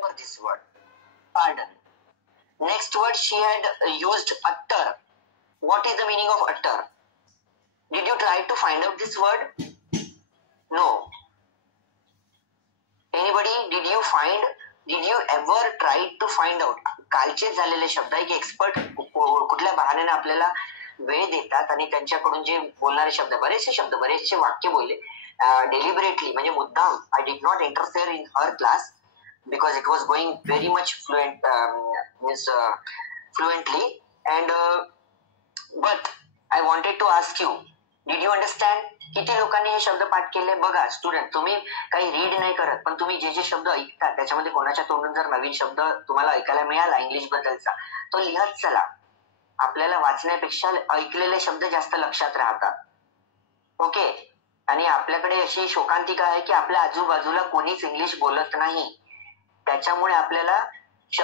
remember this word, pardon. Next word, she had used utter. What is the meaning of utter? Did you try to find out this word? No. Anybody, did you ever try to find out? कालचे झालेले शब्द एक expert कुठल्या बहाण्याने आपल्याला वेळ देतात आणि त्यांच्याकडून जे बोलणारे शब्द, बरेचसे वाक्य बोलले डेलिबरेटली, म्हणजे मुद्दाम. I did not interfere in her class because it was going very much fluently and but I wanted to ask you, did you understand? किती लोकांनी हे शब्द पाठ केले? बघा स्टुडंट, तुम्ही काही रीड नाही करत, पण तुम्ही जे शब्द ऐकता त्याच्यामध्ये कोणाच्या तोंडून जर नवीन शब्द तुम्हाला ऐकायला मिळाला इंग्लिश बद्दलचा, तो लिहत चला. आपल्याला वाचण्यापेक्षा ऐकलेले शब्द जास्त लक्षात राहतात. ओके. आणि आपल्याकडे अशी शोकांतिका आहे की आपल्या आजूबाजूला कोणीच इंग्लिश बोलत नाही, त्याच्यामुळे आपल्याला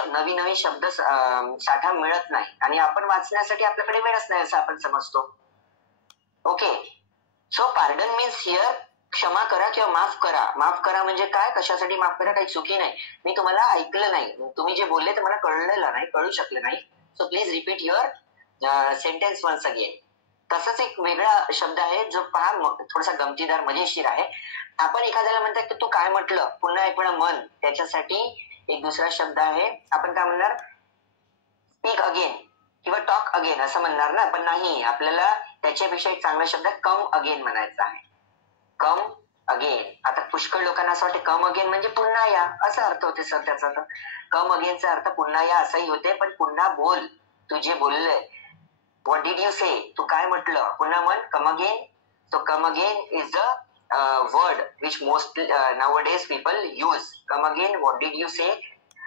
नवीन नवीन शब्द साठा मिळत नाही आणि आपण वाचण्यासाठी आपल्याकडे वेळच नाही असं आपण समजतो. Okay. So pardon means here क्षमा करा किंवा माफ करा. माफ करा म्हणजे काय? कशासाठी माफ करा? काही चुकी नाही, मी तुम्हाला ऐकलं नाही, तुम्ही जे बोलले ते मला कळलेलं नाही, कळू शकलं नाही, so please repeat your sentence once again. तसंच एक वेगळा शब्द आहे जो पहा थोडासा गमतीदार मजेशीर आहे. आपण एखाद्याला म्हणतात की तू काय म्हटलं, पुन्हा एक वेळा मन, त्याच्यासाठी एक दुसरा शब्द आहे. आपण काय म्हणणार? स्पीक अगेन किंवा टॉक अगेन असं म्हणणार ना, पण नाही, आपल्याला त्याच्यापेक्षा एक चांगला शब्द कम अगेन म्हणायचा आहे. Come again. आता पुष्कळ लोकांना असं वाटतं कम अगेन म्हणजे पुन्हा या असा अर्थ होते सर त्याचा. तर कम अगेनचा अर्थ पुन्हा या असाही होते, पण पुन्हा बोल, तू जे बोललंय. व्हॉट डिड यू से? तू काय म्हटलं? पुन्हा म्हण, come again. So come again is the word which most nowadays people use. Come again, what did you say?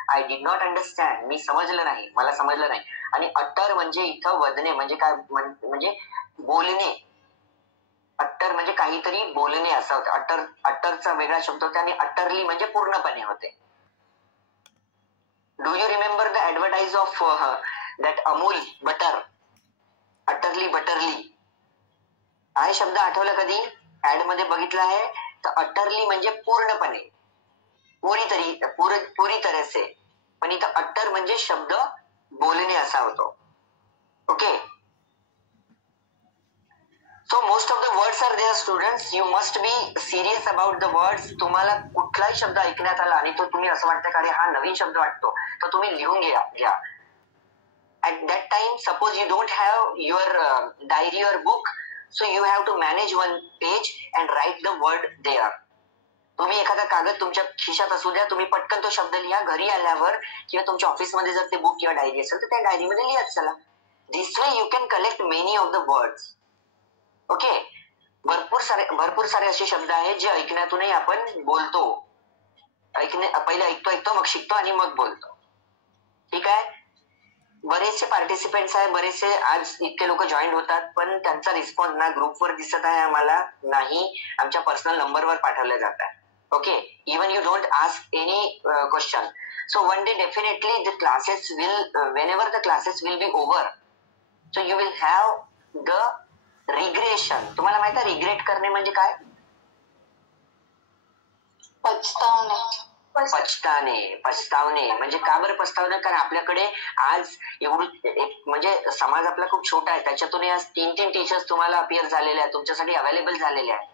I did not understand. मी समजलं नाही, मला समजलं नाही. आणि अट्टर म्हणजे इथं वदने म्हणजे काय? म्हणजे बोलणे. अट्टर म्हणजे काहीतरी बोलणे असं होतं. अट्टरचा वेगळा शब्द होता आणि अट्टरली म्हणजे पूर्णपणे होते. Do you remember the advertise of that Amul butter? Utterly butterly हा शब्द आठवला कधी? ऍड मध्ये बघितला आहे. तर अट्टरली म्हणजे पूर्णपणे, पुरी तरह से, पण इथं अट्टर म्हणजे शब्द बोलणे असा होतो. Okay. So most of the words are there students. You must be serious about the words. तुम्हाला कुठलाही शब्द ऐकण्यात आला आणि तो तुम्ही असं वाटतं का अरे हा नवीन शब्द वाटतो, तर तुम्ही लिहून घ्या. At that time, suppose you don't have your diary or book, so you have to manage one page and write the word there. तुम्ही एखादा कागद तुमच्या खिशात असू द्या, तुम्ही पटकन तो शब्द लिहा. घरी आल्यावर किंवा तुमच्या ऑफिसमध्ये जर ते बुक किंवा डायरी असेल तर त्या डायरीमध्ये लिहत चला. This way you can collect many of the words. Okay. भरपूर सारे असे शब्द आहेत जे ऐकण्यातूनही आपण बोलतो. पहिले ऐकतो मग शिकतो आणि मग बोलतो. ठीक आहे. बरेचसे पार्टिसिपेंट्स आहे, बरेचसे आज इतके लोक जॉईन होतात, पण त्यांचा रिस्पॉन्स ना ग्रुपवर दिसत आहे आम्हाला, नाही आमच्या पर्सनल नंबरवर पाठवले जात आहे. Okay. Even you don't ask any question. So one day definitely the classes will, whenever the classes will be over, so you will have the regression. तुम्हाला माहिती आहे रिग्रेट करणे म्हणजे काय? पछतावणे म्हणजे का बरं पछतावणे? कारण आपल्याकडे आज एवढं म्हणजे समाज आपला खूप छोटा आहे, त्याच्यातून आज 3 टीचर्स तुम्हाला अपियर झालेले आहेत, तुमच्यासाठी अवेलेबल झालेले आहेत.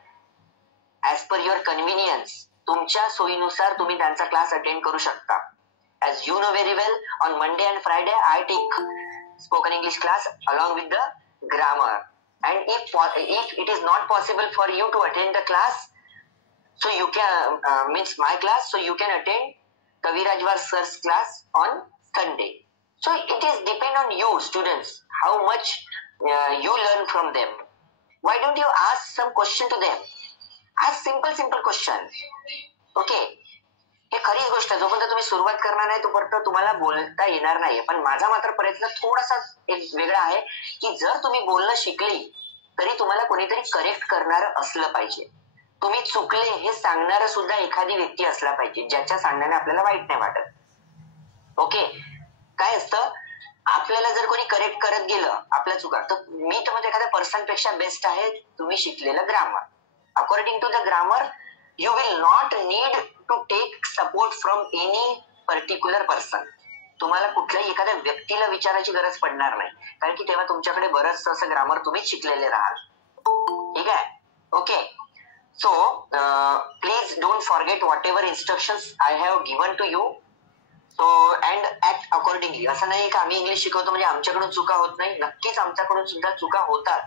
ऍज पर युअर कन्व्हिनियन्स, तुमच्या सोयीनुसार तुम्ही त्यांचा क्लास अटेंड करू शकता. As you know very well, on Monday and Friday I take spoken English class along with the grammar. And if it is not possible for you to attend the class, so you can means my class, so you can attend Kavirajwar sir's class on Sunday. So it is depend on you students how much you learn from them. Why don't you ask some question to them? Ask simple question. Okay. हे खरीच गोष्ट आहे. जोपर्यंत तुम्ही सुरुवात करणार नाही तोपर्यंत तुम्हाला बोलता येणार नाही. पण माझा मात्र प्रयत्न थोडासा एक वेगळा आहे की जर तुम्ही बोलणं शिकली तरी तुम्हाला कोणीतरी करेक्ट करणारं असलं पाहिजे. तुम्ही चुकले हे सांगणारं सुद्धा एखादी व्यक्ती असला पाहिजे ज्याच्या सांगण्याने आपल्याला वाईट नाही वाटत. ओके. काय असतं, आपल्याला जर कोणी करेक्ट करत गेलं आपल्या चुका, तर मी तर म्हणजे एखाद्या पर्सनपेक्षा बेस्ट आहे तुम्ही शिकलेलं grammar. According to the grammar you will not need to take support from any particular person. तुम्हाला कुठल्याही एखाद्या व्यक्तीला विचारायची गरज पडणार नाही, कारण की तेव्हा तुमच्याकडे बरंच असं ग्रामर तुम्हीच शिकलेले राहाल. ठीक आहे. Okay. So please don't forget whatever instructions I have given to you. So and act accordingly. असं नाही की आम्ही इंग्लिश शिकवतो म्हणजे आमच्याकडून चुका होत नाही. नक्कीच आमच्याकडून सुद्धा चुका होतात,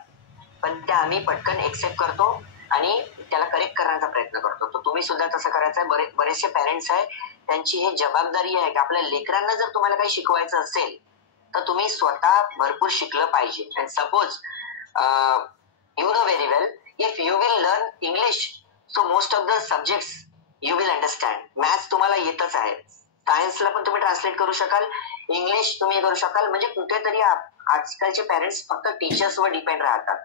पण त्या आम्ही पटकन एक्सेप्ट करतो आणि त्याला करेक्ट करण्याचा प्रयत्न करतो. तर तुम्ही सुद्धा तसं करायचं आहे. बरेचसे पेरेंट्स आहे, त्यांची ही जबाबदारी आहे की आपल्या लेकरांना जर तुम्हाला काही शिकवायचं असेल तर तुम्ही स्वतः भरपूर शिकलं पाहिजे. And suppose you know very well, if you will learn English, so most of the subjects you will understand. Maths तुम्हाला येतच आहे, सायन्सला पण तुम्ही ट्रान्सलेट करू शकाल, इंग्लिश तुम्ही करू शकाल. म्हणजे कुठेतरी आजकालचे पेरेंट्स फक्त टीचर्सवर डिपेंड राहतात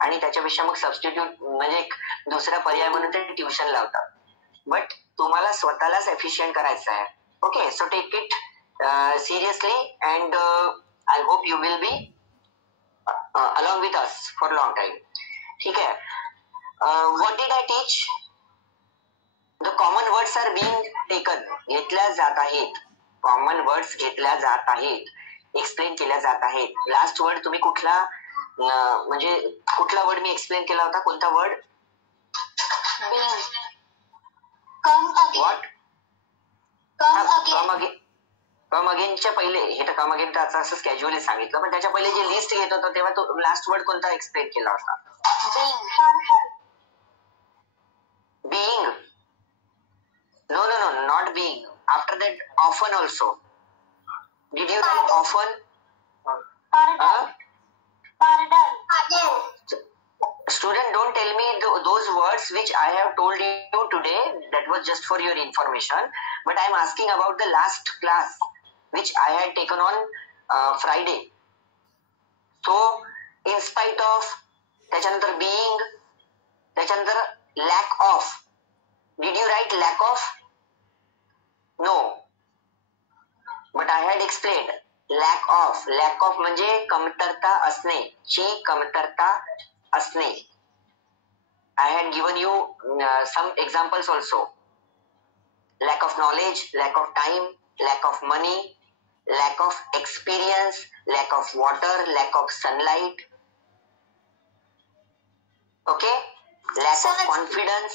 आणि त्याच्यापेक्षा मग सबस्टिट्यूट म्हणजे एक दुसरा पर्याय म्हणून ते ट्युशन लावतात. बट तुम्हाला स्वतःलाच एफिशियंट करायचं आहे. Okay. So take it seriously and I hope you will be along with us for long time. ठीक आहे. What did I teach? The common words are being taken. घेतल्या जात आहेत. कॉमन वर्ड्स घेतल्या जात आहेत, एक्सप्लेन केल्या जात आहेत. लास्ट वर्ड तुम्ही कुठला म्हणजे कुठला वर्ड मी एक्सप्लेन केला होता? कोणता वर्ड? व्हॉट? कम अगेनच्या पहिले, हे तर कम अगेन तर असंच कॅज्युअली सांगितलं, पण त्याच्या पहिले जे लिस्ट घेत होता तेव्हा तो लास्ट वर्ड कोणता एक्सप्लेन केला होता? Being. No, not being. After that, often also. Did you write often? Pardon. Student, don't tell me those words which I have told you today. That was just for your information. But I am asking about the last class which I had taken on Friday. So, in spite of, त्याच्यानंतर being, त्याच्यानंतर lack of. Did you write lack of? No. But I had explained. Lack of. Lack of म्हणजे कमतरता असणे, ची कमतरता असणे. I had given you some examples also. Lack of knowledge, lack of time, lack of money, lack of experience, lack of water, lack of sunlight. Okay? Lack of confidence.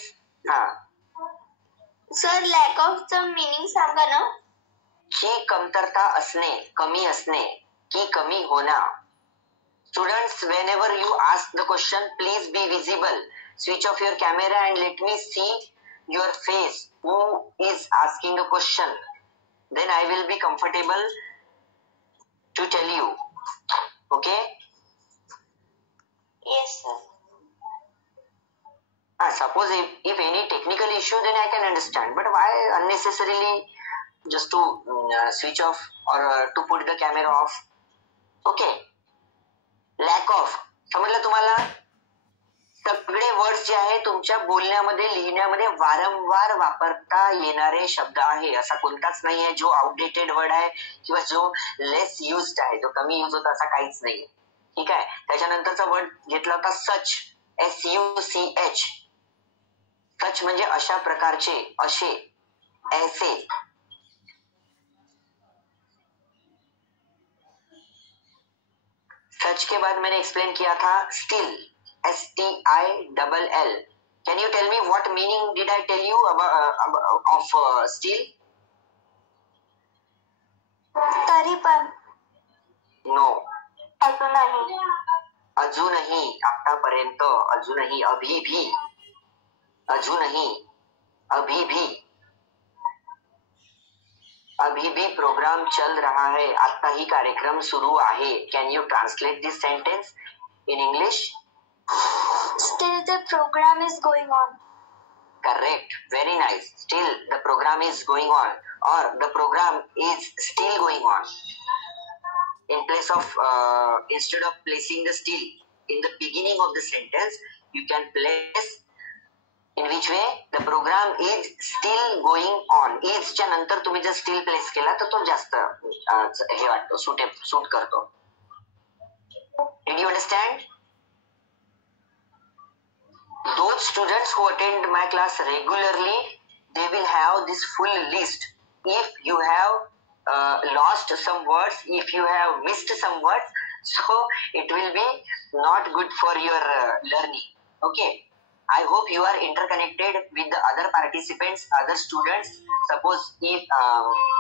Sir, lack ऑफचं meaning सांगा ना. की कमतरता असणे, कमी असणे, की कमी होणं. Students, whenever you ask the question, please be visible. Switch off your camera and let me see your face. Who is asking a question? Then I will be comfortable to tell you. Okay? Yes, sir. Suppose if any technical issue, then I can understand. But why unnecessarily just to switch off or to put the camera off? Okay. Lack of. समजलं तुम्हाला? सगळे words जे आहे तुमच्या बोलण्यामध्ये, लिहिण्यामध्ये वारंवार वापरता येणारे शब्द आहे. असा कोणताच नाही आहे जो आउटडेटेड वर्ड आहे किंवा जो लेस युज्ड आहे, जो कमी युज होता, असा काहीच नाही. ठीक आहे. त्याच्यानंतरचा वर्ड घेतला होता सच. SUCH. सच म्हणजे अशा प्रकारचे, असे, ऐसे. सच के बाद मैंने एक्सप्लेन किया था still. STILL. Can you tell me what meaning did I tell you of still? तरी पण. No. अजूनही. अजूनही, आतापर्यंत, अजूनही, अभी भी, अजूनही, अभी भी, अभी भी प्रोग्राम चल रहा है, आता ही कार्यक्रम सुरू आहे. Can you translate this sentence in English? Still the program is going on. Correct. Very nice. Still the program is going on, or the program is still going on. In place of instead of placing the still in the beginning of the sentence, you can place in which way the program is still going on. is च्या नंतर तुम्ही जर still place केला तर तो जास्त हे वाटतो, सूट करतो. Did you understand? Those students who attend my class regularly, they will have this full list if you have lost some words, if you have missed some words, so it will be not good for your learning. Okay, I hope you are interconnected with the other participants, other students. Suppose if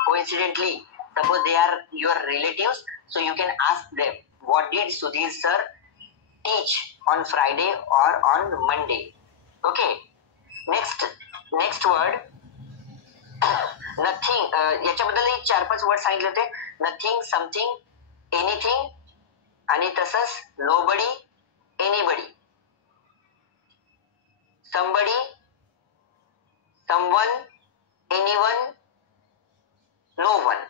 coincidentally, suppose they are your relatives, so you can ask them, what did Sudhir sir teach on Friday or on Monday? Okay, next word, nothing. याच्याबद्दल 4-5 word सांगितले होते. Nothing, something, anything आणि तसंच nobody, anybody, somebody, someone, anyone, no one,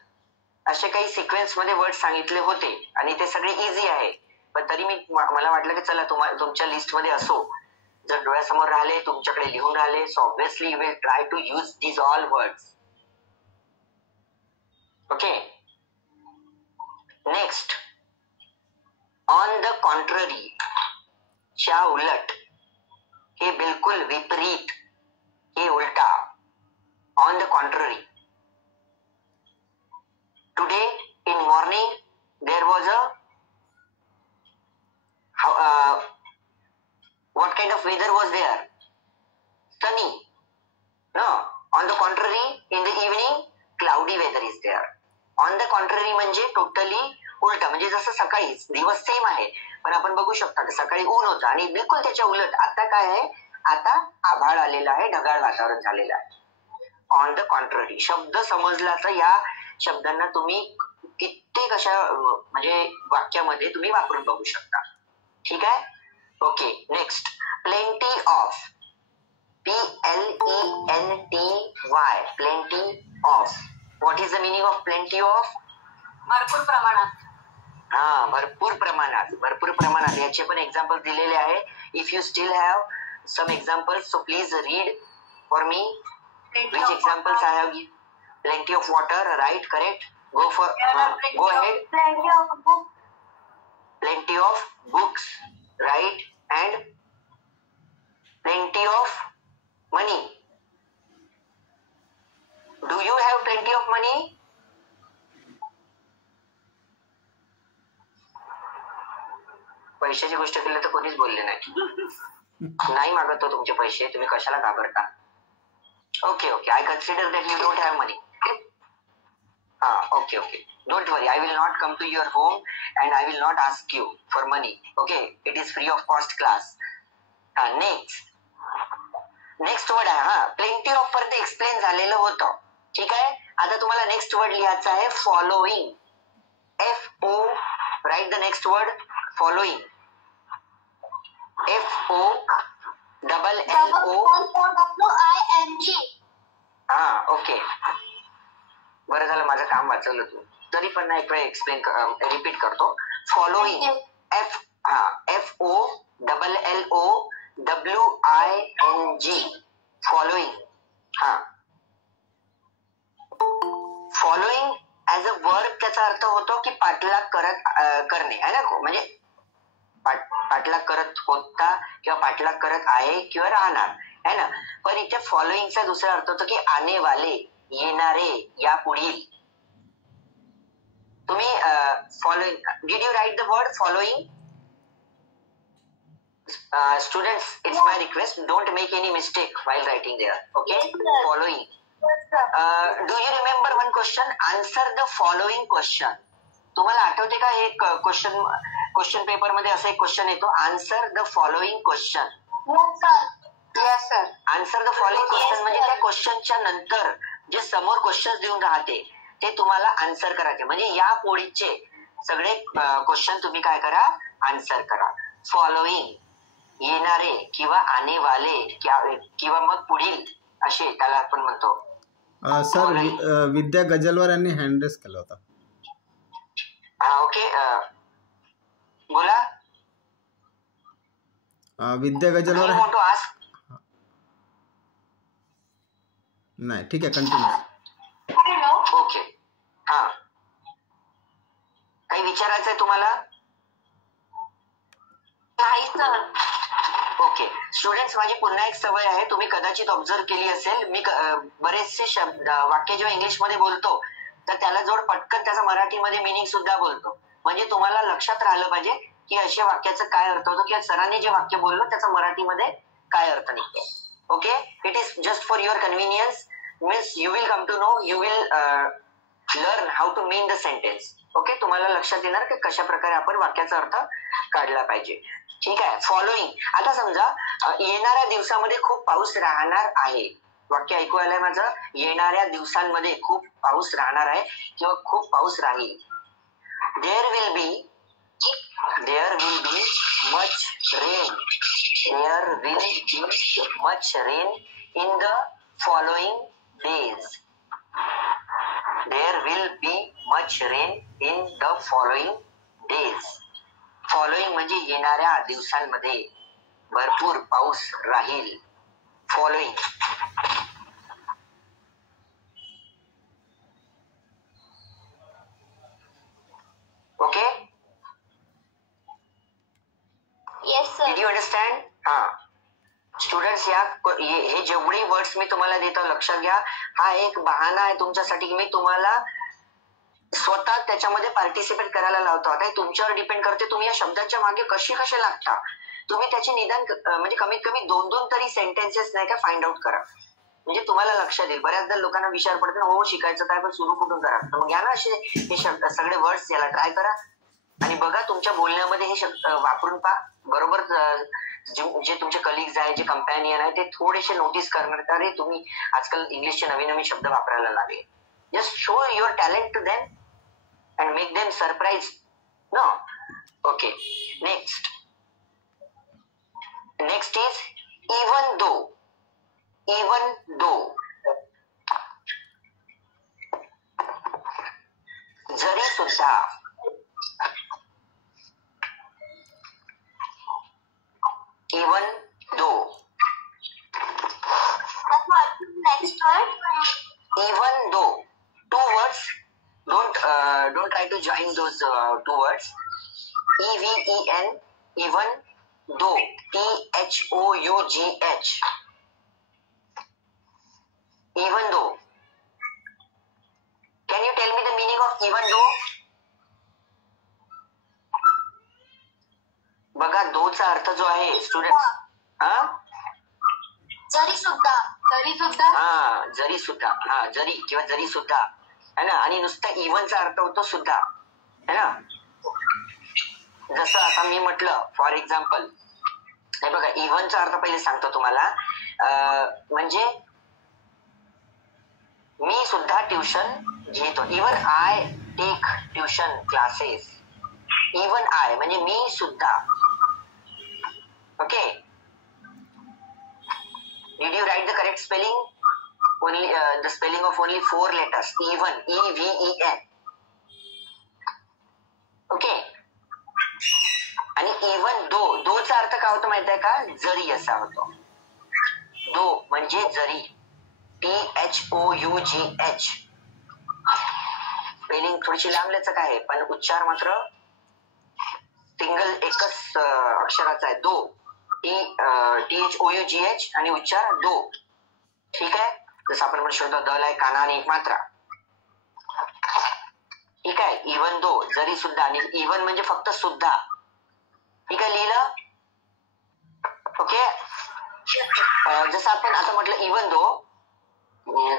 असे काही sequence मध्ये word सांगितले होते आणि ते सगळे इझी आहे. पण तरी मला वाटलं की चला तुमच्या लिस्ट मध्ये असो. जर डोळ्यासमोर राहिले, तुमच्याकडे लिहून राहिले, so obviously you will try to use these all words. Okay. Next, on the contrary, च्या उलट, हे बिलकुल विपरीत, हे उलटा. On the contrary, today in morning there was a what kind of weather was there? Sunny. No. On the contrary, in the evening cloudy weather is there. On the contrary म्हणजे totally उलट, म्हणजे जसं सकाळी दिवस same आहे पण आपण बघू शकता की सकाळी ऊन होतं आणि बिलकुल त्याच्या उलट आता काय आहे, आता आभाळ आलेलं आहे, ढगाळ वातावरण झालेलं आहे. ऑन द कॉन्ट्ररी शब्द समजला तर या शब्दांना तुम्ही कित्येक अशा म्हणजे वाक्यामध्ये तुम्ही वापरून बघू शकता. ठीक आहे. Okay, next, plenty of, PLENTY, plenty of. What is the meaning of plenty of? भरपूर प्रमाणात. भरपूर प्रमाणात, भरपूर प्रमाणात. याचे पण एक्झाम्पल दिलेले आहे. If you still have some examples, so please read for me. Which examples I have? Plenty of water, right? Correct. Go ahead. Plenty of books. Plenty of books, right? And plenty of money. Do you have plenty of money? पैशाची गोष्ट केली तर कोणीच बोलले नाही. नाही मागत तो तुमचे पैसे, तुम्ही कशाला घाबरता? Okay, I consider that you don't have money. Okay, don't worry, I will not come to your home and I will not ask you for money. Okay, it is free of cost class. Next word आहे. Plenty of पर्यंत explain झालेलं होतं. ठीक आहे. आता तुम्हाला next word लिहायचा आहे following. FO, write the next word, following. FOLLOING. Okay, बरं झालं माझं काम वाचवलं तू. तरी पण ना एक वेळ एक्सप्लेन रिपीट करतो. Following, FOLLOWING, following. Following as a verb त्याचा अर्थ होतो की पाठलाग करणे आहे ना, म्हणजे पाठलाग करत होता किंवा पाठलाग करत आहे किंवा राहणार आहे ना. पण इथे फॉलोइंगचा दुसरा अर्थ होतो की आने वाले, येणारे, या पुढील. तुम्ही following, did you write the word following? Students, it's my request, don't make any mistake while writing there. Okay? Following. Do you remember one question? Answer the following question. तुम्हाला आठवते का हे क्वेश्चन पेपर मध्ये असा एक question येतो, answer the following question. Yes sir. Answer the following question म्हणजे त्या क्वेश्चनच्या नंतर जे समोर क्वेश्चन देऊन राहते ते तुम्हाला आन्सर करायचे. म्हणजे या पोळीचे सगळे क्वेश्चन तुम्ही काय करा, आन्सर करा. फॉलोइंग, येणारे किंवा आने वाले किंवा मग पुढील असे त्याला आपण म्हणतो. सर, विद्या गजलवर यांनी हँड रेस केला होता. ओके, बोला. विद्या गजलवर नाही. ठीक आहे, कंटिन्यू. ओके, काही विचारायचंय तुम्हाला? नाही सर. ओके स्टुडंट्स, माझी पुन्हा एक सवय आहे, तुम्ही कदाचित ऑब्झर्व केली असेल, मी बरेचसे शब्द वाक्य जेव्हा इंग्लिशमध्ये बोलतो तर त्याला जोड पटकन त्याचा मराठीमध्ये मिनिंग सुद्धा बोलतो, म्हणजे तुम्हाला लक्षात राहिलं पाहिजे की अशा वाक्याचा काय अर्थ होतो किंवा सरांनी जे वाक्य बोललो त्याचा मराठीमध्ये काय अर्थ निघतो. Okay, it is just for your convenience, means you will come to know, you will learn how to mean the sentence. Okay, तुम्हाला लक्षात येणार की कशा प्रकारे आपण वाक्याचा अर्थ काढला पाहिजे. ठीक आहे. फॉलोइंग, आता समजा येणाऱ्या दिवसामध्ये खूप पाऊस राहणार आहे, वाक्य ऐकू आलंय माझं, येणाऱ्या दिवसांमध्ये खूप पाऊस राहणार आहे किंवा खूप पाऊस राहील. There will be much rain, there will be much rain in the following days, there will be much rain in the following days. Following म्हणजे येणाऱ्या दिवसांमध्ये भरपूर पाऊस राहील. Following. Okay, yes sir. Did you understand? हा students, हे जेवढे words मी तुम्हाला देतो लक्षात घ्या, हा एक बहाणा आहे तुमच्यासाठी की मी तुम्हाला स्वतः त्याच्यामध्ये पार्टिसिपेट करायला लावतो. आता हे तुमच्यावर डिपेंड करते तुम्ही या शब्दाच्या मागे कसे लागता. तुम्ही त्याचे निदान म्हणजे कमीत कमी 2 तरी सेंटेन्सेस नाही का फाइंड आउट करा, म्हणजे तुम्हाला लक्षात येईल. बऱ्याचदा लोकांना विचार पडते ना, हो शिकायचं काय पण सुरू कुठून करा, तर मग घ्या ना असे हे शब्द सगळे वर्ड्स, याला ट्राय करा आणि बघा तुमच्या बोलण्यामध्ये हे शब्द वापरून पहा. बरोबर जे तुमचे कलिग्स आहे, जे कंपॅनियन आहे, ते थोडेसे नोटीस करणार का रे तुम्ही आजकाल इंग्लिशचे नवीन शब्द वापरायला लागले. Just show your talent to them and make them surprised. No. Okay. Next is even though. Even though. जरी सुद्धा. Even though. Next word. Even though. 2 words. Don't try to join those 2 words. even, even though, though, even though. Can you tell me the meaning of even though? बघा दोचा अर्थ जो आहे student, जरी सुद्धा. हा जरी सुद्धा, हा जरी किंवा जरी सुद्धा है ना, आणि नुसता इव्हनचा अर्थ होतो सुद्धा, है ना. जसं आता मी म्हटलं फॉर एक्झाम्पल, हे बघा इव्हनचा अर्थ पहिले सांगतो तुम्हाला, म्हणजे मी सुद्धा ट्युशन घेतो. Even I take tuition classes. Even I म्हणजे मी सुद्धा. Okay, did you write the correct spelling? Only the spelling of only 4 letters. Even, E-V-E-N. Okay. आणि even though चा अर्थ काय होतो माहित आहे का? जरी असा होतो. though म्हणजे जरी. THOUGH. स्पेलिंग थोडीशी लांब लचक आहे पण उच्चार मात्र सिंगल एकच अक्षराचा आहे. though. THOUGH आणि उच्चार though. ठीक आहे. जसं आपण म्हणू शकतो दल आहे काना आणि एक मात्रा. ठीक आहे. इवन दो जरी सुद्धा, आणि इवन म्हणजे फक्त सुद्धा. ठीक आहे, लिहिलं? ओके. जसं आपण आता म्हटलं इवन दो,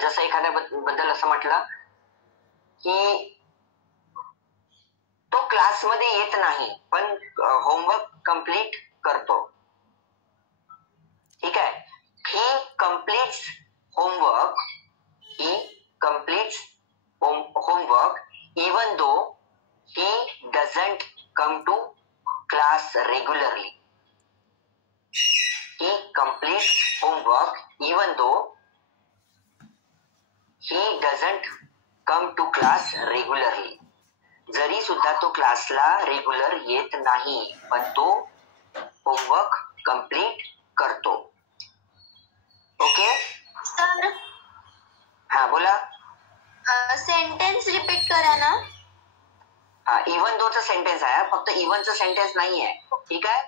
जसं एखाद्या बद्दल असं म्हटलं की तो क्लासमध्ये येत नाही पण होमवर्क कम्प्लीट करतो. ठीक आहे. ही completes homework, he completes homework even though he doesn't come to class regularly. He completes homework even though he doesn't come to class regularly. जरी सुद्धा तो क्लासला रेग्युलर येत नाही पण तो होमवर्क कंप्लीट करतो. ओके. सर, हा बोला. सेंटेन्स रिपीट करा ना. हा इवन दोचं सेंटेन्स आहे, फक्त इवनचं सेंटेन्स नाही आहे. ठीक आहे.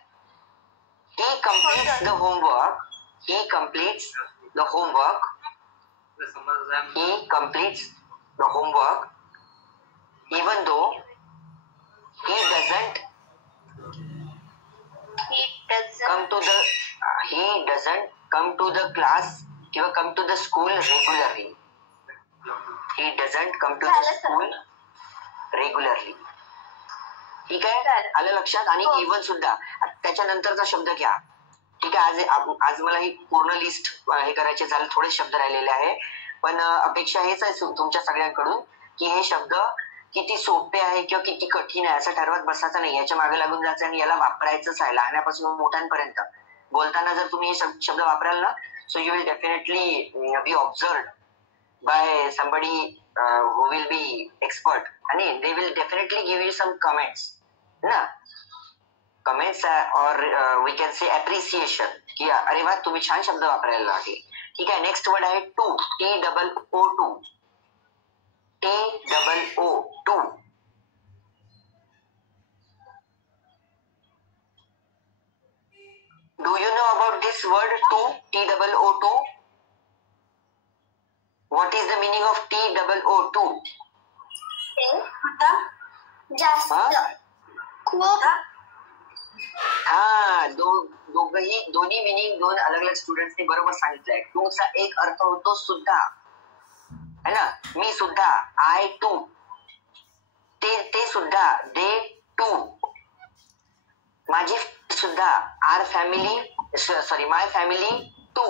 He completes the homework. He completes the homework. He completes the homework even though he doesn't come to the class किंवा come to the school regularly. He doesn't come to the school regularly. ठीक आहे, आलं लक्षात. आणि even सुद्धा त्याच्यानंतरचा शब्द घ्या. ठीक आहे, आज मला ही पूर्ण लिस्ट हे करायचे झाले, थोडे शब्द राहिलेले आहे, पण अपेक्षा हेच आहे तुमच्या सगळ्यांकडून की हे शब्द किती सोपे आहे किंवा किती कठीण आहे असं ठरवत बसायचं नाही, याच्या मागे लागून जायचं आणि याला वापरायचंच आहे लहानापासून मोठ्यांपर्यंत. बोलताना जर तुम्ही हे शब्द वापराल ना, so you will definitely be observed by somebody who will be expert आणि they will definitely give you some comments ना, comments or we can say appreciation की अरे वा तुम्ही छान शब्द वापरायला आहे. ठीक आहे, नेक्स्ट वर्ड आहे to. TOO. TOO. Do you know about this word two? TOO. What is the meaning of TOO? जास्त, खूप. हा, दोन्ही मिनिंग दोन अलग अलग स्टुडंट्सनी बरोबर सांगितलंय. टू चा एक अर्थ होतो सुद्धा, है ना, मी सुद्धा, आय टू, ते सुद्धा, दे टू, माझी सुद्धा, our family, sorry my family too.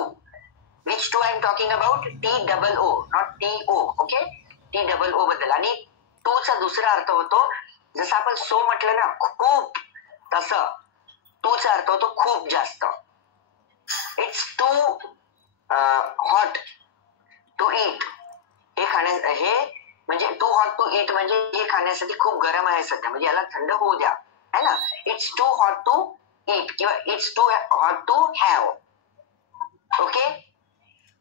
Which two I am talking about? TOO, not TO. Okay, TOO बद्दल. आणि टू चा दुसरा अर्थ होतो, जसं आपण सो म्हटलं ना, खूप, तसं टू चा अर्थ होतो खूप जास्त. It's too hot to eat. हे म्हणजे टू हॉट टू ईट म्हणजे हे खाण्यासाठी खूप गरम आहे सध्या, म्हणजे याला थंड होऊ द्या, है ना. It's too hot to eat किंवा it's too hot to have. Okay,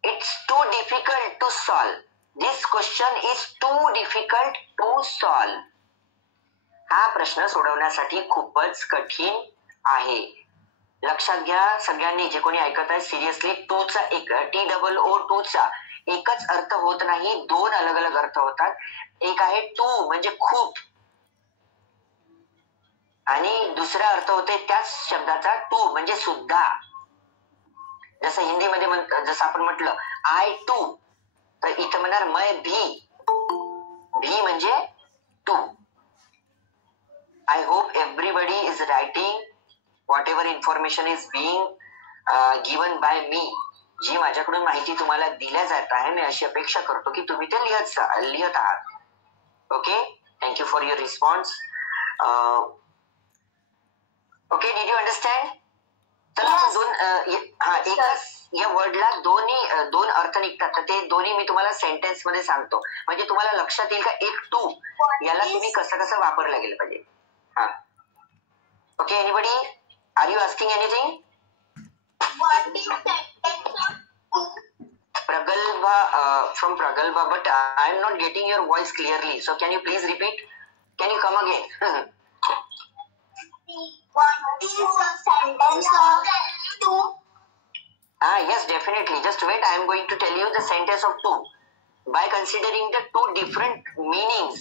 it's too difficult to solve. This question is too difficult to solve. हा प्रश्न सोडवण्यासाठी खूपच कठीण आहे. लक्षात घ्या सगळ्यांनी, जे कोणी ऐकत आहे सिरियसली. टूचा एक TOO चा एकच अर्थ होत नाही, दोन अलग अलग अर्थ होतात. एक आहे टू म्हणजे खूप, आणि दुसरा अर्थ होते त्याच शब्दाचा टू म्हणजे सुद्धा. जसं हिंदीमध्ये जसं आपण म्हटलं आय टू, तर इथं म्हणणार मै भी. भी म्हणजे too. I hope everybody is writing whatever information is being given by me. जी माझ्याकडून माहिती तुम्हाला दिल्या जात आहे, मी अशी अपेक्षा करतो की तुम्ही ते लिहत आहात. Okay, thank you for your response. Okay, did you understand? एकाच या वर्डला दोन अर्थ निघतात, तर ते दोन्ही मी तुम्हाला सेंटेन्स मध्ये सांगतो, म्हणजे तुम्हाला लक्षात येईल का एक टू याला तुम्ही कसं वापरलं गेलं पाहिजे. हा, okay, anybody, are you asking anything? Pragalbha, from Pragalbha, but I am not getting your voice clearly, so can you please repeat? Can you come again? What is the sentence of two? Yes, definitely. Just wait, I am going to tell you the sentence of two. By considering the two different meanings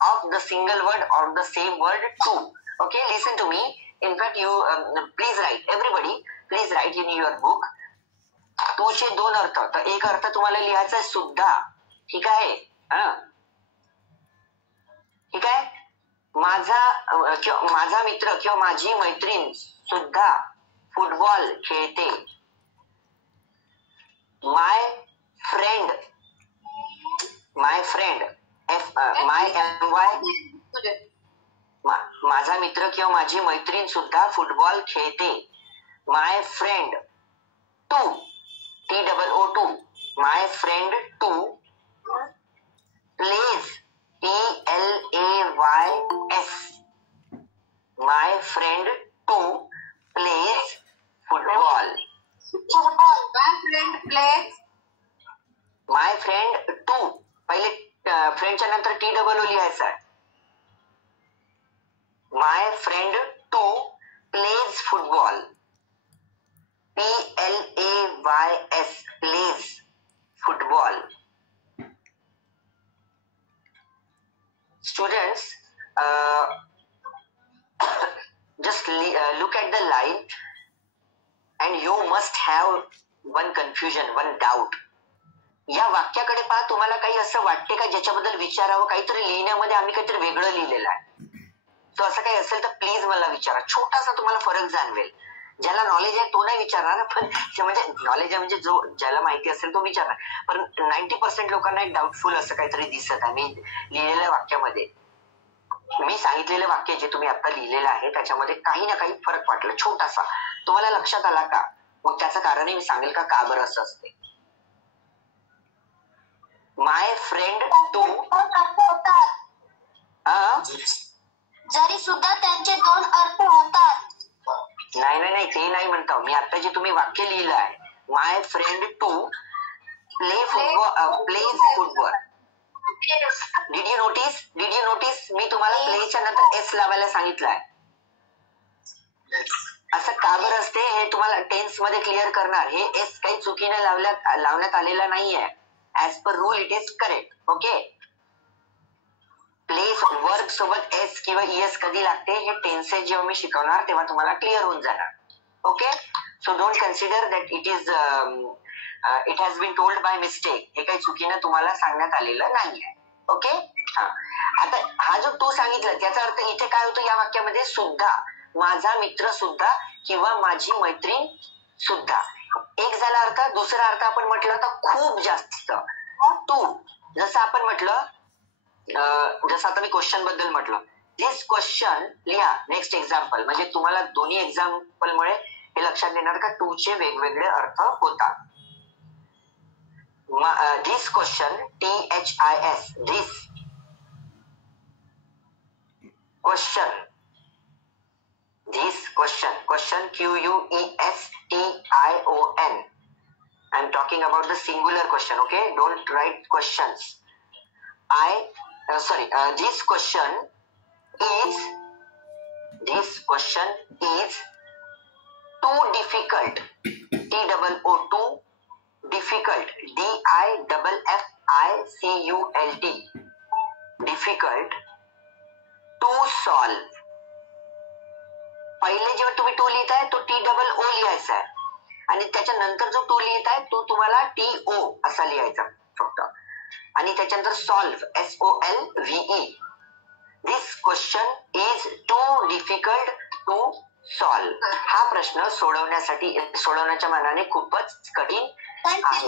of the single word or the same word two. Okay, listen to me. In fact, you please write. Everybody, please write in your book. Too चे दोन अर्थ. तर एक अर्थ तुम्हाला लिहायचा आहे सुद्धा. ठीक आहे, ठीक आहे. माझा मित्र किंवा माझी मैत्रीण सुद्धा फुटबॉल खेळते. माय फ्रेंड माझा मित्र किंवा माझी मैत्रीण सुद्धा फुटबॉल खेळते. My friend too, TOO, my friend too plays, PLAYS, my friend too plays football. My friend too, पहिले फ्रेंडच्या नंतर TOO लिहायचा. My friend too plays football. PLAYS, plays football. Students, just look at the line and you must have one confusion, one doubt. या वाक्याकडे पहा, तुम्हाला काही असं वाटते का ज्याच्याबद्दल विचारावं? काहीतरी लिहिण्यामध्ये आम्ही काहीतरी वेगळं लिहिलेलं आहे. तो असं काही असेल तर प्लीज मला विचारा. छोटासा तुम्हाला फरक जाणवेल. ज्याला नॉलेज आहे तो नाही विचारणार, पण म्हणजे नॉलेज आहे म्हणजे जो ज्याला माहिती असेल तो विचारणार. पण 90% लोकांना एक डाऊटफुल असं काहीतरी दिसत आहे मी लिहिलेल्या वाक्यामध्ये. मी सांगितलेलं वाक्य जे तुम्ही आता लिहिलेलं आहे त्याच्यामध्ये काही ना काही फरक वाटला छोटासा. तुम्हाला लक्षात आला का? मग त्याचं कारणही मी सांगेल का बरं असं असते. माय फ्रेंड टू, जरी सुद्धा त्यांचे दोन अर्थ होतात. नाही ते नाही म्हणतो मी. आता जे तुम्ही वाक्य लिहिलं आहे, my friend too plays football. Did you notice मी तुम्हाला प्लेच्या नंतर एस लावायला सांगितलंय. असं का बरं असते हे तुम्हाला टेन्स मध्ये क्लिअर करणार. हे एस काही चुकीने लावण्यात आलेला नाहीये. As per rule it is correct. Okay. Place verb सोबत एस किंवा ईएस कधी लागते हे टेन्सेस जेव्हा मी शिकवणार तेव्हा तुम्हाला क्लिअर होऊन जाणार. Okay. So don't consider that it has been told by mistake. हे काही चुकीनं तुम्हाला सांगण्यात आलेलं नाहीये. ओके. आता हा जो तू सांगितलं त्याचा अर्थ इथे काय होतो या वाक्यामध्ये? सुद्धा, माझा मित्र सुद्धा किंवा माझी मैत्रीण सुद्धा. एक झाला अर्थ. दुसरा अर्थ आपण म्हटलं तर खूप जास्त. तू जसं आपण म्हटलं, जसं आता मी क्वेश्चन बद्दल म्हटलं, दिस क्वेश्चन लिहा. नेक्स्ट एक्झाम्पल म्हणजे तुम्हाला दोन्ही एक्झाम्पल मुळे हे लक्षात येणार का टूचे वेगवेगळे अर्थ होतात. This question THIS, this question, question QUESTION. I am talking about the singular question. Okay, don't write questions. This question is too difficult. TOO, difficult. DIFFICULT, difficult to solve. पहिले जेव्हा तुम्ही टू लिहिताय तो TOO लिहायचा आहे आणि त्याच्यानंतर जो to लिहिताय तो तुम्हाला TO असा लिहायचा फक्त. आणि त्याच्यानंतर solve SOLVE. This question is too difficult to solve. हा प्रश्न सोडवण्याच्या मानाने खूपच कठीण आहे.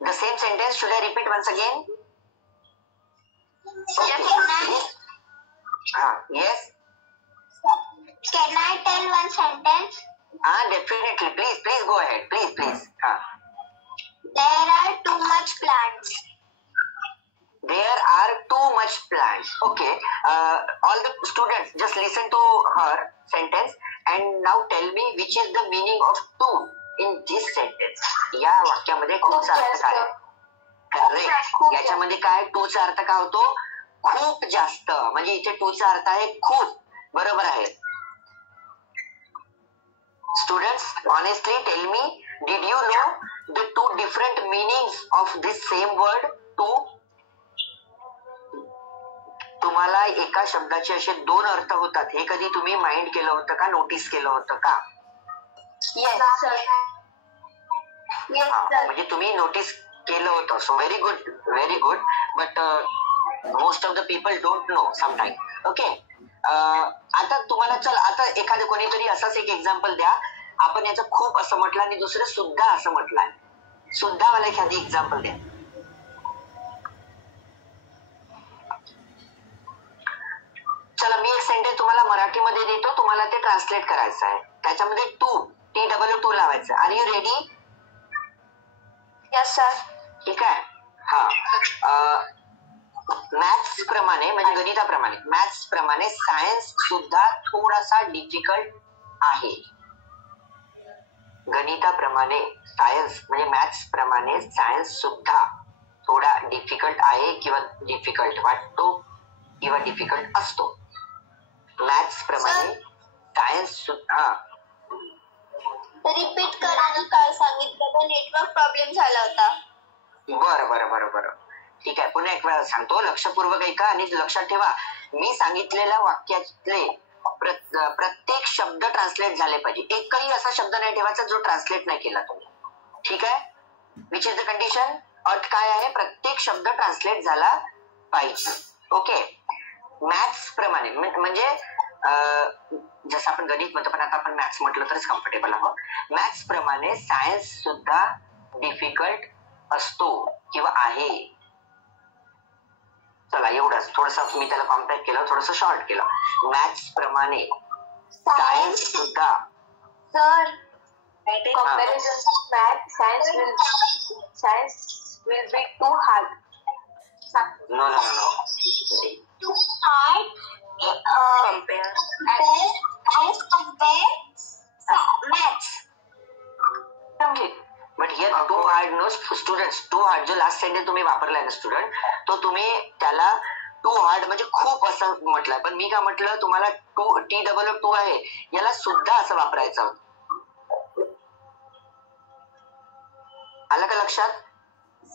The same sentence should I repeat once again? Yes. Can I tell one sentence? Definitely. Please go ahead. Please. There are too much plants. There are too much plants. Okay. All the students just listen to her sentence and now tell me which is the meaning of too in this sentence. या वाक्यामध्ये टूचा अर्थ काय आहे? Correct. याच्यामध्ये काय टूचा अर्थ काय होतो? खूप जास्त. म्हणजे इथे टूचा अर्थ आहे खूप. बरोबर आहे. Students, honestly tell me, did you know the two different meanings of this same word too? तुम्हाला एका शब्दाचे असे दोन अर्थ होतात हे कधी तुम्ही माइंड केलं होतं का? नोटीस केलं होतं का? Yes, sir. म्हणजे तुम्ही नोटीस केलं होतं. So very good. But most of the people don't know sometime. Okay. आता तुम्हाला आता एखादं कोणीतरी असाच एक एक्झाम्पल द्या. आपण याचं खूप असं म्हटलं आणि दुसरं सुद्धा असं म्हटलंय. सुद्धा मला एखादी एक्झाम्पल द्या. चला मी एक सेंटेन्स तुम्हाला मराठीमध्ये देतो. तुम्हाला ते ट्रान्सलेट करायचं आहे. त्याच्यामध्ये TOO लावायचं. Are you ready? Yes, sir. ठीक आहे. मॅथ्स प्रमाणे म्हणजे गणिताप्रमाणे मॅथ्स प्रमाणे सायन्स सुद्धा थोडासा डिफिकल्ट आहे. गणिताप्रमाणे सायन्स म्हणजे मॅथ्स प्रमाणे सायन्स सुद्धा थोडा डिफिकल्ट आहे किंवा डिफिकल्ट वाटतो किंवा डिफिकल्ट असतो. मॅथ्स प्रमाणे सायन्स सुद्धा रिपीट करा ना, काय सांगितलं तर नेटवर्क प्रॉब्लेम झाला होता. बरं बरं बरं बरं ठीक आहे. पुन्हा एक वेळा सांगतो, लक्षपूर्वक ऐका आणि लक्षात ठेवा, मी सांगितलेल्या वाक्यातले प्रत्येक शब्द ट्रान्सलेट झाले पाहिजे. एकही असा शब्द नाही ठेवायचा जो ट्रान्सलेट नाही केला तुम्ही. ठीक आहे. Which is the condition? अट काय आहे? प्रत्येक शब्द ट्रान्सलेट झाला पाहिजे. ओके. मॅथ्स प्रमाणे म्हणजे जसं आपण गणित म्हणतो पण आता आपण मॅथ्स म्हटलं तरच कम्फर्टेबल आहोत. मॅथ्स प्रमाणे सायन्स सुद्धा डिफिकल्ट असतो किंवा आहे. चला एवढंच. थोडस मी त्याला कॉम्पॅक्ट केलं, थोडस शॉर्ट केलं. मॅथ्स प्रमाणे सायन्स सुद्धा. Sir, comparison to math, science will be too hard. नो नो नो too hard Compare. as compare maths. But here too hard no students. Too hard जो लास्ट सेंटेन्स तुम्ही वापरलाय ना स्टुडंट, तो तुम्ही त्याला टू हार्ड म्हणजे खूप असं म्हटलंय. पण मी काय म्हटलं तुम्हाला, TOO आहे याला सुद्धा असं वापरायचं होतं. आलं का लक्षात?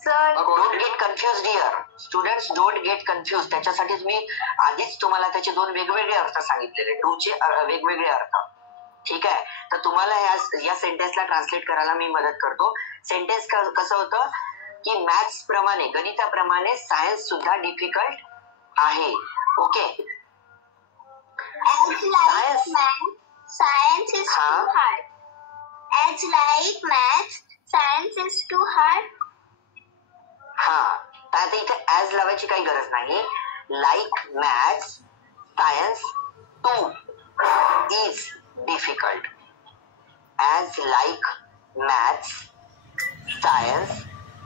Sir, don't get confuse here students, don't get confuse. त्याच्यासाठीच मी आधीच तुम्हाला त्याचे दोन वेगवेगळे अर्थ सांगितलेले, टूचे वेगवेगळे अर्थ. ठीक आहे. तर तुम्हाला या सेंटेन्सला ट्रान्सलेट करायला मी मदत करतो. सेंटेन्स कसं होतं की मॅथ्स प्रमाणे, गणिताप्रमाणे सायन्स सुद्धा डिफिकल्ट आहे. Okay. As like math, science is too hard. As like math, science is too hard. हा, तर आता इथे ऍज लावायची काही गरज नाही. Like maths science too is difficult. As like maths science,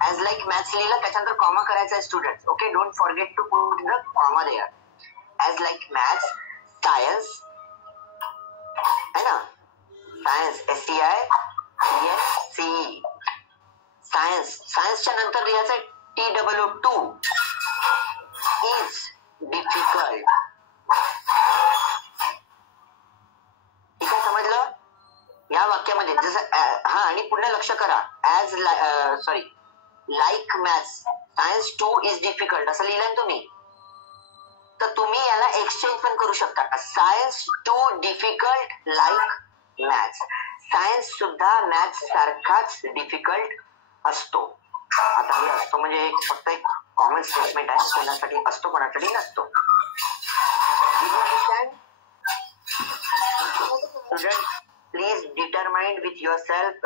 as like maths लिहिलं त्याच्यानंतर कॉमा करायचा आहे student. Okay, don't forget to put the comma there. As like maths science है ना, सायन्स SCIENCE. सायन्स, सायन्सच्या नंतर लिहायचं TOO इज डिफिकल्ट. ठीक आहे, समजलं? या वाक्यामध्ये जसं आणि पुन्हा लक्ष करा, as like maths science too is difficult असं लिहिलं ना तुम्ही, तर तुम्ही याला एक्सचेंज पण करू शकता. Science too difficult like maths. सायन्स सुद्धा मॅथ्स सारखाच डिफिकल्ट असतो. आता हे असतो म्हणजे फक्त एक कॉमन स्टेटमेंट आहे, कोणासाठी असतो कोणासाठी नसतो. Student please determined with your self.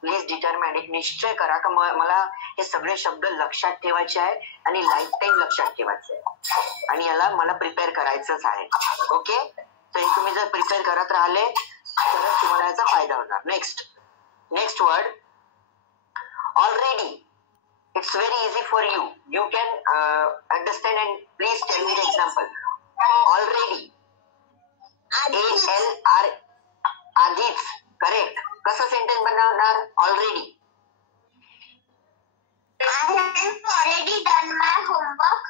Please determined, एक निश्चय करा का मला हे सगळे शब्द लक्षात ठेवायचे आहे आणि लाईफ टाईम लक्षात ठेवायचे आहे आणि याला मला प्रिपेअर करायचंच आहे. ओके, तर हे तुम्ही जर प्रिपेअर करत राहिले तरच तुम्हाला याचा फायदा होणार. Next word, already. It's very easy for you. You can understand and please tell me the example. Already. ALR आधीच. करेक्ट. कसं सेंटेन्स बनवणार? Already. I have already done my homework.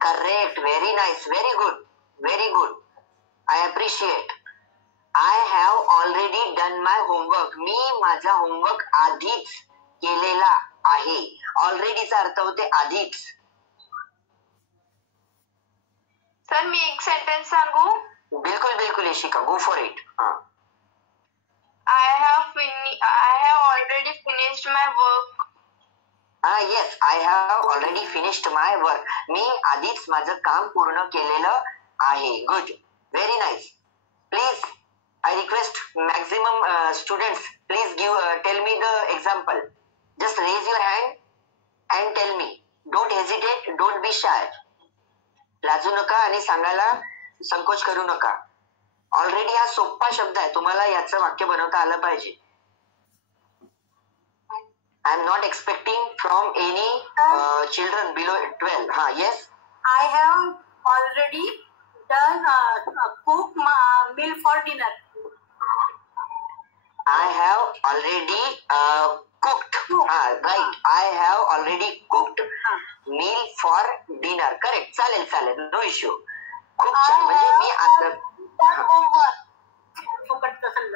Correct. Very nice. Very good. Very good. I appreciate. I have already done my homework. मी माझा homework आधीच केलेला आहे. ऑलरेडीचा अर्थ होते आधीच. सर मी एक सेंटेन्स सांगू? बिलकुल Ishika, go for it. I have already finished my work. Yes, I have already finished my work. मी आधीच माझं काम पूर्ण केलेलं आहे. Good, very nice. Please I request maximum students, please tell me the example. Just raise your hand and tell me. Don't hesitate, don't be shy. लाजू नका आणि सांगायला संकोच करू नका. ऑलरेडी हा सोपा शब्द आहे, तुम्हाला याचं वाक्य बनवता आलं पाहिजे. I am not expecting from any children below 12. हा, yes. I have already done cook meal for dinner. I have already cooked. Right. I have already cooked meal for dinner. Correct. चालेल. No issue. खूप छान. म्हणजे मी आता फुकट तसं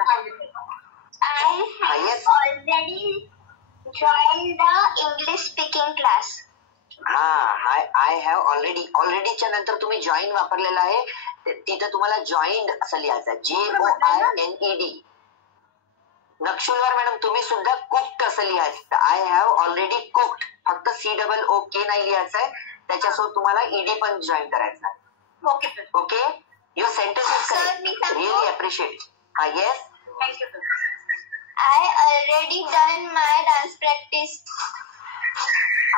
I Yes. have already joined the English speaking class. I have ऑलरेडीच्या नंतर तुम्ही जॉईन वापरलेला आहे, तिथं तुम्हाला जॉईंड असं लिहायचं, JOINED. नक्षुलवार मॅडम तुम्ही सुद्धा कुक्ड असं लिहायचं, आय हॅव ऑलरेडी कुक्ड, फक्त COOK नाही लिहायचं आहे, त्याच्यासोबत तुम्हाला ED पण जॉईन करायचं आहे. Okay, your sentence is correct, really appreciate. Yes, Thank you, sir. I already done my dance practice.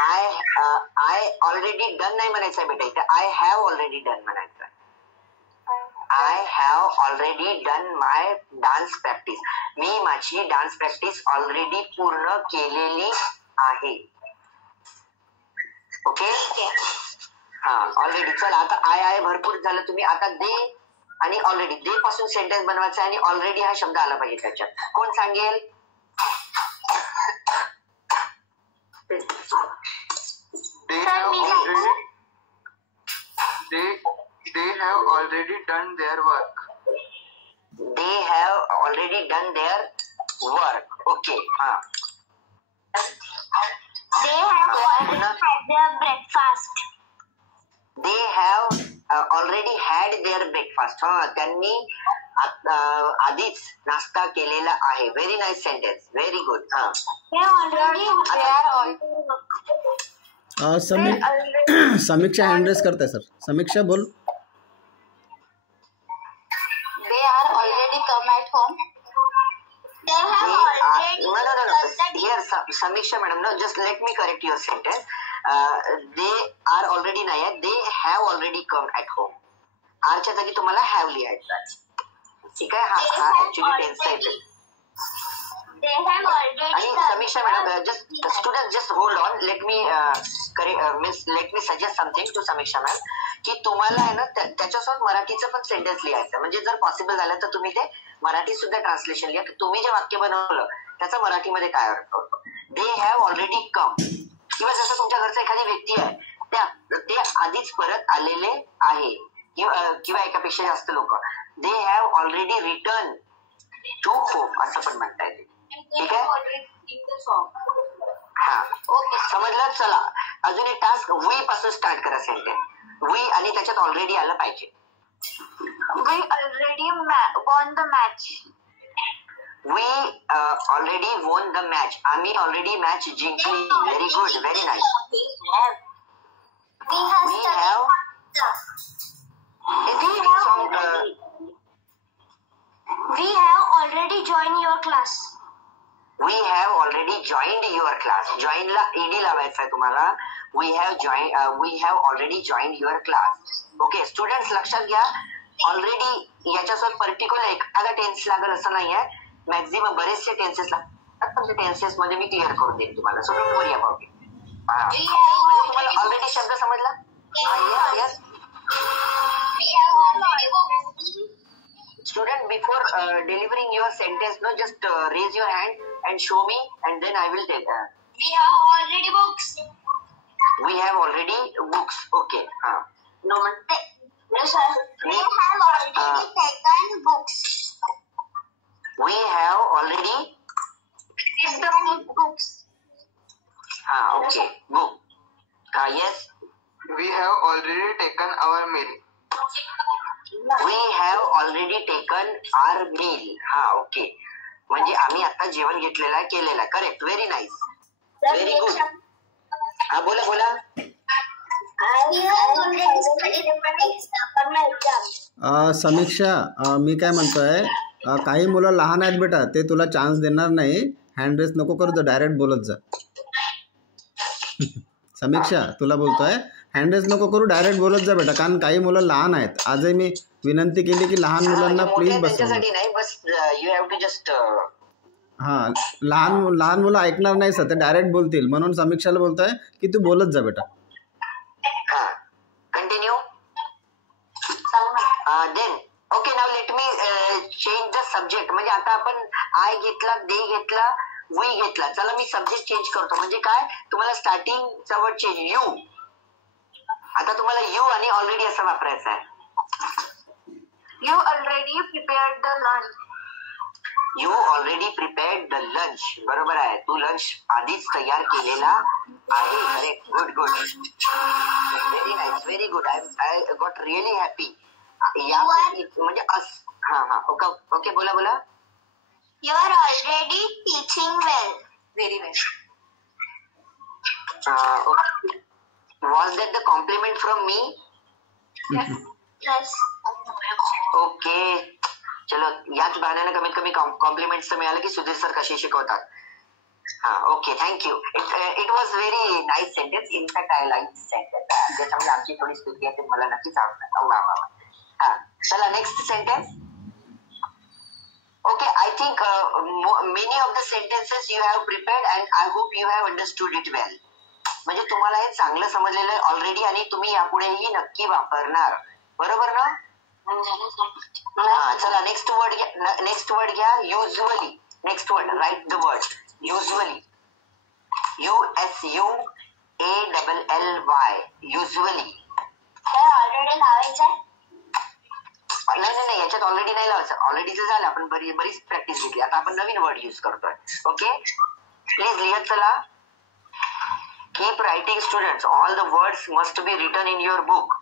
I already done नाही म्हणायचं आहे बेटा, इथे आय हॅव ऑलरेडी डन म्हणायचं आहे. I have already done my dance practice, मी माझी dance practice already पूर्ण केलेली आहे. ओके, हा ऑलरेडी. चला आता आय भरपूर झालं, तुम्ही आता दे आणि ऑलरेडी, दे पासून सेंटेन्स बनवायचा आणि ऑलरेडी हा शब्द आला पाहिजे त्याच्यात. कोण सांगेल? They have already done their work. They have already done their work. Okay. They have already had their breakfast. They have already had their breakfast. त्यांनी आधीच नाश्ता केलेला आहे. Very nice sentence, very good. They already Samiksha hand raise करताय सर. समीक्षा बोल. They are already come at home. They have already No. Here, Samiksha madam, no, just let me correct your sentence. They are already नाही आहे, they have already come at home. आरच्या जागी तुम्हाला have लिहायचं आहे. ठीक आहे, हा ऍक्च्युली टेन्स आहे. They have already आणि Samiksha madam, just student just hold on, let me suggest something to Samiksha ma'am, की तुम्हाला आहे ना त्याच्यासोबत मराठीचं पण सेंटेन्स लिहायचं. म्हणजे जर पॉसिबल झालं तर तुम्ही ते मराठी सुद्धा ट्रान्सलेशन लिहा, की तुम्ही जे वाक्य बनवलं त्याचा मराठीमध्ये काय अर्थ होतो. दे हॅव ऑलरेडी कम, किंवा जसं तुमच्या घरचं एखादी व्यक्ती आहे ते आधीच परत आलेले आहे, किंवा एकापेक्षा जास्त लोक, they have already return to home असं पण म्हणता येते. ठीक आहे, हा समजलं. चला अजून एक टास्क, वी पासून स्टार्ट करा सेंटेन्स. वी आणि त्याच्यात ऑलरेडी आलं पाहिजे. We already won the match. We already won the match, आम्ही ऑलरेडी मॅच जिंकली. Very good, very nice. We have We have already joined your class. We have already joined your class. जॉईनला ED लावायचा आहे तुम्हाला. We have already joined your class. Okay students लक्षात घ्या, already याच्यासोबत particular एखादा tense लागेल असं नाही आहे, मॅक्झिमम बरेचसे टेन्सेस लागतात, पण ते टेन्सेस मध्ये मी क्लिअर करून देईन तुम्हाला. So don't worry about it. तुम्हाला ऑलरेडी शब्द समजला? Yes student, before delivering your sentence, no, just raise your hand and show me, and then I will tell. We have already books. We have already books. Okay. No, sir. We have already taken books. We have already Taken books. okay, book. Yes. We have already taken our meal. We have already taken our meal. okay. म्हणजे आम्ही आता जेवण घेतलेलं आहे, केलेलं आहे. Correct, very nice, very good. बोला. समीक्षा, मी काय म्हणतोय, काही मुलं लहान आहेत बेटा, ते तुला चान्स देणार नाही. हँड रेस नको करू, जा डायरेक्ट बोलत जा. समीक्षा तुला बोलतोय, हँड रेस नको करू, डायरेक्ट बोलत जा बेटा, कारण काही मुलं लहान आहेत. आजही मी विनंती केली की लहान मुलांना प्लीज बसवा. लहान मुलं ऐकणार नाही सर, ते डायरेक्ट बोलतील. म्हणून समीक्षाला बोलतोय की तू बोलत जा बेटा. Continue. Then okay, now let me change the subject. म्हणजे आता आपण आय घेतला, दे घेतला, वी घेतला. चला मी सब्जेक्ट चेंज करतो. म्हणजे काय, तुम्हाला स्टार्टिंगचा वर्ड चेंज, यू. आता तुम्हाला यू आणि ऑलरेडी असं वापरायचं आहे. You already prepared the lunch. You already prepared the lunch. बरोबर आहे, तू लंच आधीच तयार केलेला आहे. Correct, good good, very nice, very good. I got really happy. या म्हणजे हा ओके ओके, बोला बोला. You are already teaching well. Very well. Was that the compliment from me? Yes. Okay, चलो याच बहाण्यानं कमीत कमी कॉम्प्लिमेंट्स तर मिळालं की सुधीर सर कसे शिकवतात. हा okay, thank you. It was very nice sentence. In fact I like sentence. ज्याच्यामध्ये आमची थोडी स्तुती आहे ते मला नक्कीच आवडतात. हा चला, next sentence. Okay, I think many of the sentences you have prepared and I hope you have understood it well. म्हणजे तुम्हाला हे चांगलं समजलेलं आहे ऑलरेडी आणि तुम्ही यापुढेही नक्की वापरणार. बरोबर ना? हा चला, नेक्स्ट वर्ड घ्या. Usually. Next word, write the word usually. USUALLY. Usually. Already लावायचं. नाही, याच्यात ऑलरेडी नाही लावायचं. ऑलरेडीचं झालं, आपण बरीच प्रॅक्टिस घेतली. आता आपण नवीन वर्ड युज करतोय. ओके, प्लीज लिहत चला. Keep writing students. All the words must be written in your book.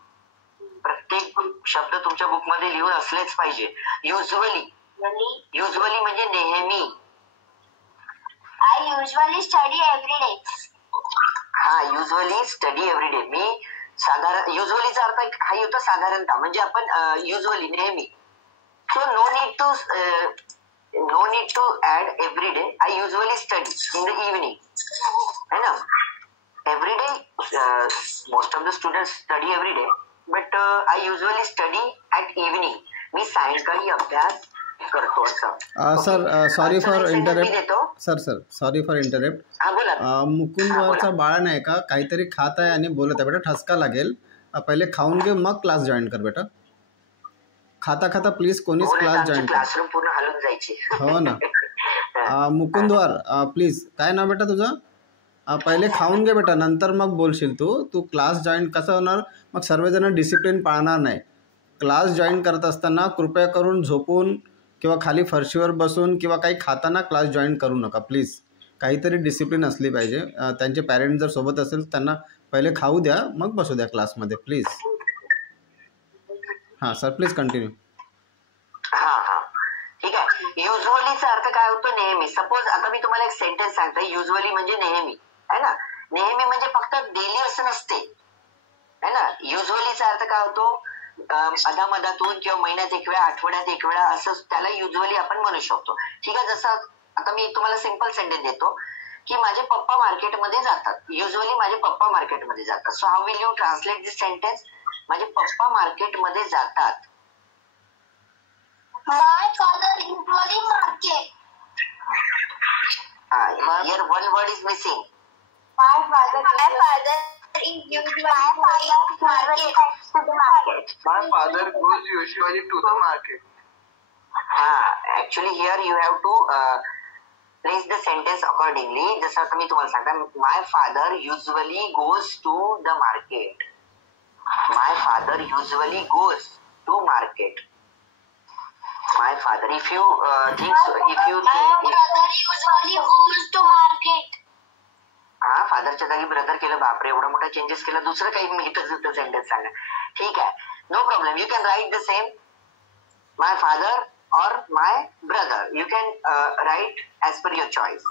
प्रत्येक शब्द तुमच्या बुक मध्ये लिहून असलेच पाहिजे. युजली म्हणजे नेहमी. I usually study every day. हा, युजली स्टडी एव्हरी डे. मी साधारण, युजलीचा अर्थ हा होतो साधारणतः, म्हणजे आपण युजली नेहमी. So no need to add every day. I usually study in the evening, है ना. Every day most of the students study every day, but I usually study at evening. मी सायंकाळी अभ्यास करतो असं. Sir sorry for interrupt. Sir sorry for interrupt. हा बोला. मुकुंदवरचा बाळ नाही का, काहीतरी खात आहे आणि बोलत आहे. बेटा ठसका लागेल, पहिले खाऊन घे मग क्लास जॉईन कर बेटा. खाता खाता प्लीज कोणीच क्लास जॉईन कर. क्लासरूम पूर्ण हलून जायची. हो ना. मुकुंदवार प्लीज. काय नाव बेटा तुझं? पहिले खाऊन घे बेटा, नंतर मग बोलशील. तू क्लास जॉईन कसं होणार मग? सर्वजण डिसिप्लिन पाळणार नाही. क्लास जॉईन करत असताना कृपया करून झोपून किंवा खाली फरशीवर बसून किंवा काही खाताना क्लास जॉईन करू नका प्लीज. काहीतरी डिसिप्लिन असली पाहिजे. त्यांचे पॅरेंट्स जर सोबत असेल त्यांना पहिले खाऊ द्या मग बसू द्या क्लासमध्ये प्लीज. हां सर, प्लीज कंटिन्यू. हा ठीक आहे. युजली चा अर्थ काय होतो? नेहमी. सपोज आता मी तुम्हाला एक सेंटेन्स सांगते. युजली म्हणजे नेहमी, है ना. नेहमी म्हणजे फक्त डेली असं नसते, है ना. युजलीचा अर्थ काय होतो? अधामधातून किंवा महिन्यात एक वेळा, आठवड्यात एक वेळा, असं त्याला युजली आपण म्हणू शकतो. ठीक आहे. जसं आता मी तुम्हाला सिंपल सेंटेन्स देतो की माझे पप्पा मार्केटमध्ये जातात. युजली माझे पप्पा मार्केटमध्ये जातात. So how will you translate this sentence? माझे पप्पा मार्केटमध्ये जातात. My father usually market. Here one word is missing. My father is usually market. My father goes usually to the market. Actually here you have to place the sentence accordingly. जसं आता मी तुम्हाला सांगता, my father usually goes to the market. My father usually goes to market. My father. If you think so, if you My brother usually goes to market. हा, फादरच्या जागी brother केलं. बापरे, एवढा मोठा चेंजेस केला. दुसरं काही मिळतच होतं सेंटेन्स सांगा. ठीक आहे, no problem. You can write the same. My father और my brother. You can write as per your choice.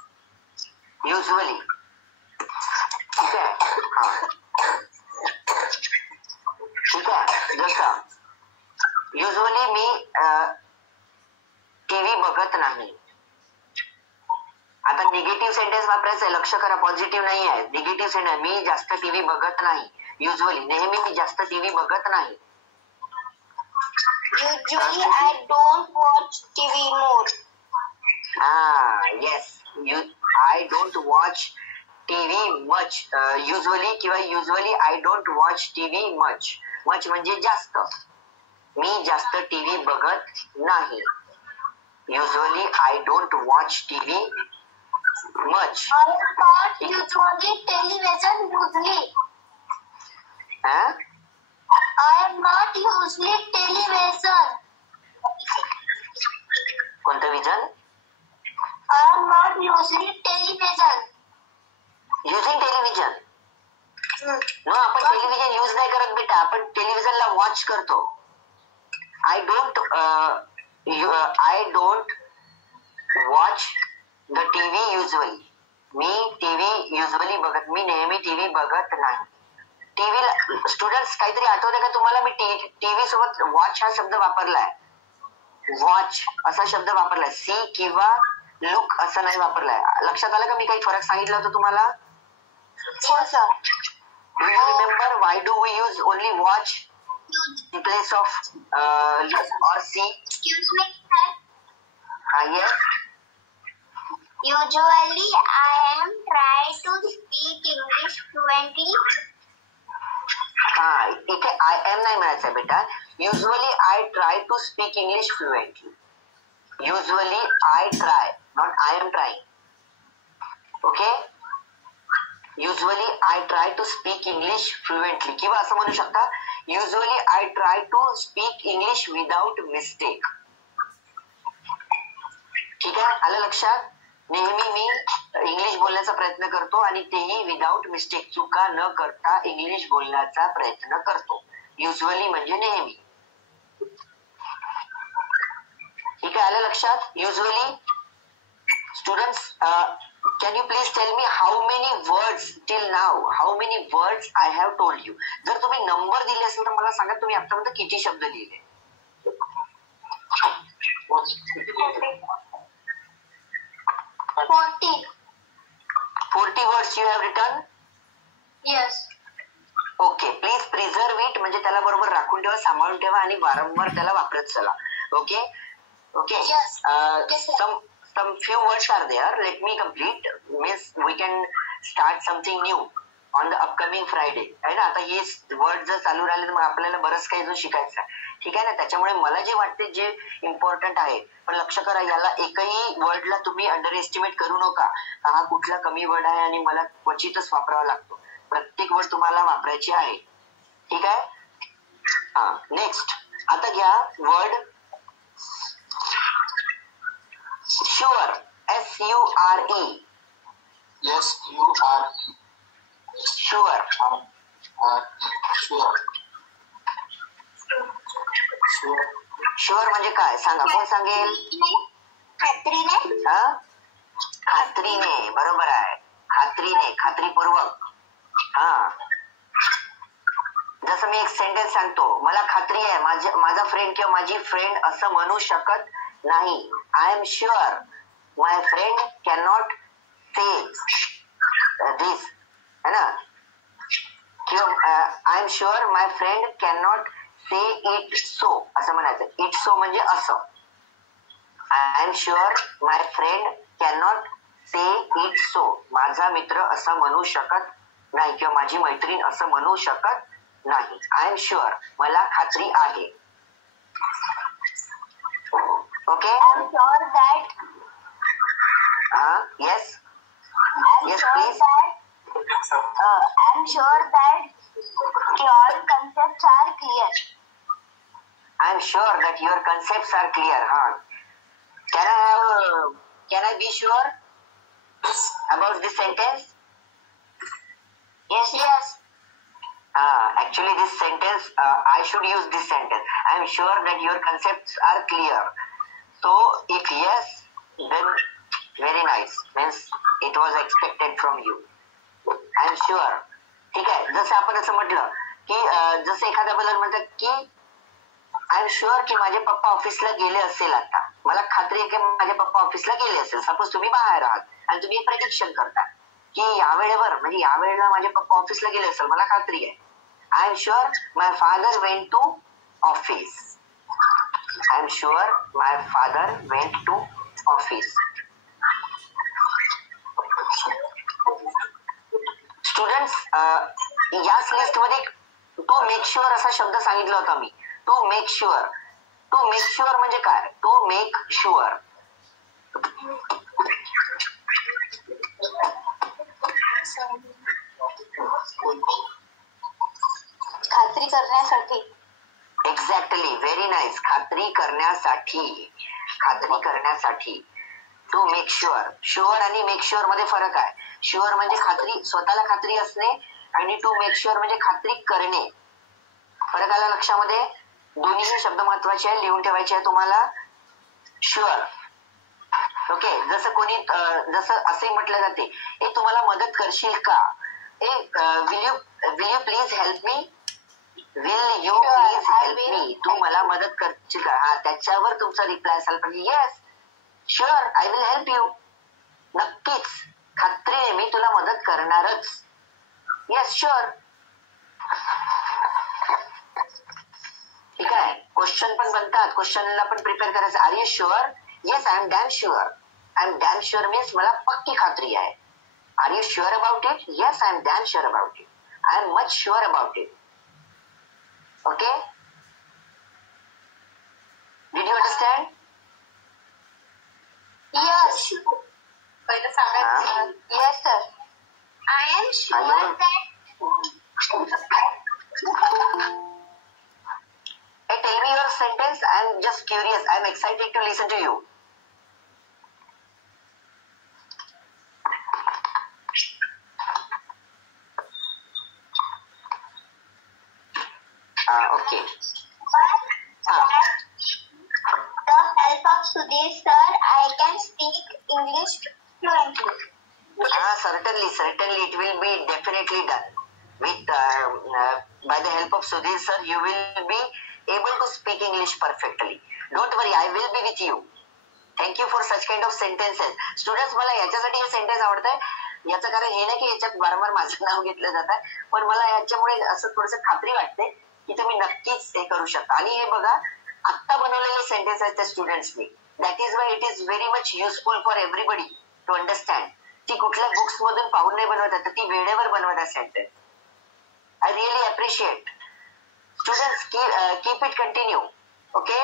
Usually. ठीक आहे. हा ठीक आहे. जसं युजली मी टीव्ही बघत नाही. आता निगेटिव्ह सेंटेन्स वापरायचं आहे, लक्ष करा. पॉझिटिव्ह नाही आहे, निगेटिव्ह सेंटेन्स. मी जास्त टीव्ही बघत नाही. युजली नेहमी मी जास्त टीव्ही बघत नाही. Usually I don't watch TV more. Yes. I don't watch TV much. Usually किंवा usually I don't watch TV much. Much म्हणजे जास्त. मी जास्त टीव्ही बघत नाही. Usually I don't watch TV much. I am not usually television usually. I am not usually television. कोणतं vision? I am not using television. Using television. No, आपण television use नाही करत बेटा, आपण टेलिव्हिजनला वॉच करतो. I don't watch the TV usually. मी TV usually बघत, मी नेहमी टीव्ही बघत नाही. टीव्ही स्टुडंट्स काहीतरी आठवते का तुम्हाला? मी टीव्ही सोबत वॉच हा शब्द वापरलाय. वॉच असा शब्द वापरलाय, सी किंवा लुक असं नाही वापरलाय. लक्षात आलं का मी काही फरक सांगितलं होतं तुम्हाला? Do you remember why do we use only watch in place of look or see? Excuse me, sir. Yes. Usually, I am trying to speak English fluently. इथे I am नाही म्हणायचं बेटा. Usually I try to speak English fluently. Usually I try, not I am trying. Okay? Usually I try to speak English fluently. किंवा असं म्हणू शकता, Usually I try to speak English without mistake. ठीक आहे, आलं लक्षात? नेहमी मी इंग्लिश बोलण्याचा प्रयत्न करतो आणि तेही विदाउट मिस्टेक, चुका न करता इंग्लिश बोलण्याचा प्रयत्न करतो. युजली म्हणजे नेहमी. ठीक आहे, आलं लक्षात? Usually. Students, can you please tell me how many words till now, how many words I have told you? जर तुम्ही नंबर दिले असेल तर मला सांगा, तुम्ही आतापर्यंत किती शब्द लिहिले? 40 words you have written? Yes. Okay, please preserve it, म्हणजे त्याला बरोबर राखून ठेवा, सांभाळून ठेवा आणि वारंवार त्याला वापरत चला. Okay okay. Some few words are there. Let me complete. Means we can start something new on the upcoming Friday. आहे ना? आता हे वर्ड जर चालू राहिले तर मग आपल्याला बरंच काही जो शिकायचं आहे. ठीक आहे ना? त्याच्यामुळे मला जे वाटते जे इम्पॉर्टंट आहे, पण लक्ष करा, याला एकही वर्डला तुम्ही अंडर एस्टिमेट करू नका. हा कुठला कमी वर्ड आहे आणि मला क्वचितच वापरावा लागतो. प्रत्येक वर्ड तुम्हाला वापरायची आहे. ठीक आहे? नेक्स्ट आता घ्या word Sure. S-U-R-E. Yes, you are. Sure. Sure. Sure म्हणजे काय सांगा, कोण सांगेल? खात्रीने. खात्रीने, बरोबर आहे. खात्रीने, खात्रीपूर्वक. जसं मी एक सेंटेन्स सांगतो, मला खात्री आहे माझा फ्रेंड किंवा माझी फ्रेंड असं म्हणू शकत नाही. I am sure my friend can not say this, है ना? किंवा I am sure my friend can not say it so, असं म्हणायचं. इट सो म्हणजे असं. I am sure my friend can not say it so, माझा मित्र असं म्हणू शकत नाही किंवा माझी मैत्रीण असं म्हणू शकत नाही. आय एम शुअर, मला खात्री आहे. Okay. I'm sure that. Yes. Yes, sure please. I'm sure that your concepts are clear. I'm sure that your concepts are clear. Can I be sure about this sentence? Yes. Yes. Actually, this sentence, I should use this sentence. I'm sure that your concepts are clear. So, if yes, then very nice. Means it was expected from you. I'm sure. ठीक आहे, जसं आपण असं म्हटलं की जसं एखाद्या बद्दल म्हणतात की आय एम शुअर की माझे पप्पा ऑफिसला गेले असेल. आता मला खात्री आहे की माझे पप्पा ऑफिसला गेले असेल. सपोज तुम्ही बाहेर आहात आणि तुम्ही एक प्रेडिक्शन करता की या वेळेवर म्हणजे या वेळेला माझे पप्पा ऑफिसला गेले असेल, मला खात्री आहे. I am sure my father went to office. I am sure my father went to office. Students, याच लिस्ट मध्ये टू मेक शुअर असा शब्द सांगितला होता मी. To make sure. To make sure म्हणजे काय? To make sure. खात्री करण्यासाठी. Exactly, very nice. खात्री करण्यासाठी. खात्री करण्यासाठी. To make sure. शुअर आणि मेक शुअर मध्ये फरक आहे. शुअर म्हणजे खात्री, स्वतःला खात्री असणे, आणि टू मेक शुअर म्हणजे खात्री करणे. फरक आला लक्षामध्ये? दोन्ही शब्द महत्वाचे आहे, लिहून ठेवायचे आहे तुम्हाला. शुअर. ओके. जसं असे म्हटलं जाते, ए तुम्हाला मदत करशील का, ए will you please help me, will you please help me, तू मला मदत करशील का. हा, त्याच्यावर तुमचा रिप्लाय असायला पाहिजे yes sure I will help you. नक्कीच, खात्रीने मी तुला मदत करणारच. Yes sure. ठीक आहे. क्वेश्चन पण बनतात, क्वेश्चनला पण प्रिपेअर करायचं. Are you sure? Yes I am damn sure. I am damn sure means मला पक्की खात्री आहे. Are you sure about it? Yes I am damn sure about it. I am much sure about it. Okay, did you understand? Yes. पहिलं सांगायचं. Yes, sir. I am sure that. Hey, tell me your sentence. I am just curious. I am excited to listen to you. Okay. The help of Sudhir sir, I can speak English fluently. Certainly, it will be definitely done. With by the help of Sudhir sir, you will be able to speak English perfectly. Don't worry, I will be with you. Thank you for such kind of sentences. Students, मला याच्यासाठी हे sentence आवडत आहे. याचं कारण हे नाही की याच्यात वारंवार माझं नाव घेतलं जात आहे, पण मला याच्यामुळे असं थोडंसं खात्री वाटते की तुम्ही नक्कीच हे करू शकता. आणि हे बघा, आत्ता बनवलेले सेंटेन्स आहेत त्या स्टुडंट्सनी. That is why it is very much useful for everybody to understand. ती कुठल्या बुक्स मधून पाहून नाही बनवत आहे, तर ती वेळेवर बनवत आहे sentence. I really appreciate. Students, keep it continue. Okay?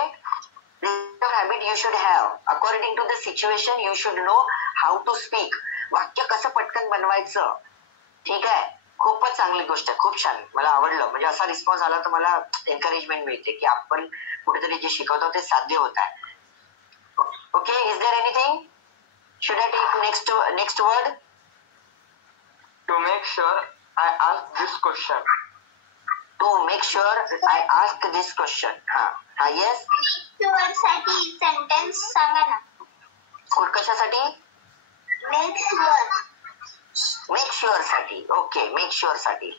This habit you should have. According to the situation, you should know how to speak. वाक्य कसं पटकन बनवायचं. ठीक आहे, खूपच चांगली गोष्ट आहे, खूप छान, मला आवडलं. म्हणजे असा रिस्पॉन्स आला तर मला एन्करेजमेंट मिळते की आपण कुठेतरी जे शिकवतो ते साध्य होत आहे. Okay, is there anything? Should I take next word? To make sure, I ask this question. To make sure I ask this question. हा येस. Sure साठी सेंटेन्स सांगा ना. कशासाठी? Make sure. मेक शुअर साठी. ओके, मेक शुअर साठी.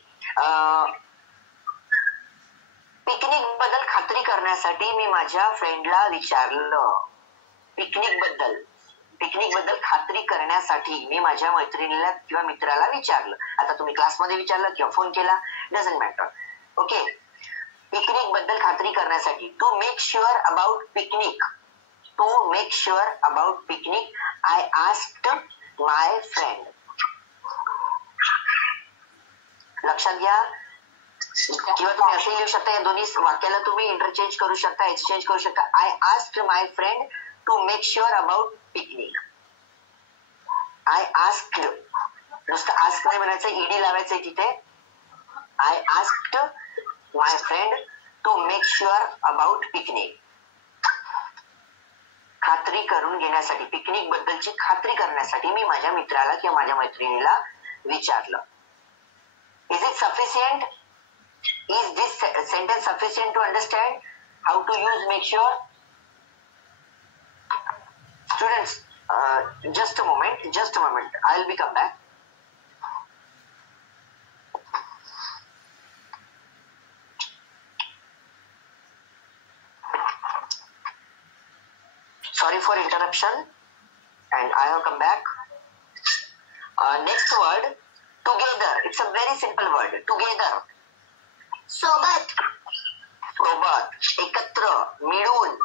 Picnic बद्दल खात्री करण्यासाठी मी माझ्या फ्रेंडला विचारलं. पिकनिक बद्दल खात्री करण्यासाठी मी माझ्या मैत्रिणीला किंवा मित्राला विचारलं. आता तुम्ही क्लासमध्ये विचारलं किंवा फोन केला, डझंट मॅटर. ओके, पिकनिक बद्दल खात्री करण्यासाठी. To make sure about picnic. I asked my friend. लक्षात घ्या. किंवा तुम्ही असे लिहू शकता, या दोन्ही वाक्याला तुम्ही इंटरचेंज करू शकता, एक्सचेंज करू शकता. I asked my friend to make sure about picnic. I asked, नुसतं आस्क नाही म्हणायचं, ईडी लावायचंय तिथे. I asked my friend to make sure about picnic. खात्री करून घेण्यासाठी, पिकनिक बद्दलची खात्री करण्यासाठी मी माझ्या मित्राला किंवा माझ्या मैत्रिणीला विचारलं. Is it sufficient? Is this sentence sufficient to understand how to use make sure? Students, just a moment. I'll be come back. Sorry for interruption, and I have come back. Next word, together. It's a very simple word. Together. सोबत. एकत्र, मिळून.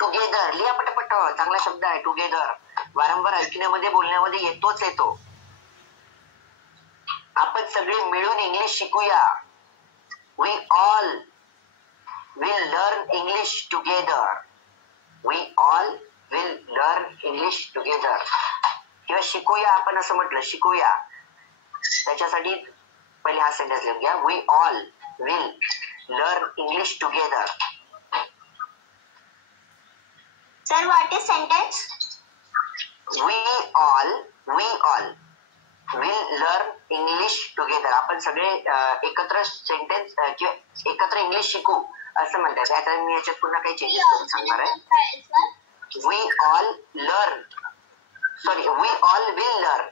Together. लिहा पटपट, चांगला शब्द आहे together. वारंवार ऐकण्यामध्ये, बोलण्यामध्ये येतो. आपण सगळे मिळून इंग्लिश शिकूया. We all will learn English together. किंवा शिकूया, आपण असं म्हटलं, शिकूया. त्याच्यासाठी पहिले हा सेंटेन्स लिहून घ्या. We all will learn English together. Sir, what is sentence? we all will learn English together. आपण सगळे एकत्र सेंटेन्स किंवा एकत्र इंग्लिश शिकू असं म्हणतात. आता मी याच्यात पुन्हा काही चेंजेस करून सांगणार आहे. We all learn. Sorry, we all will learn.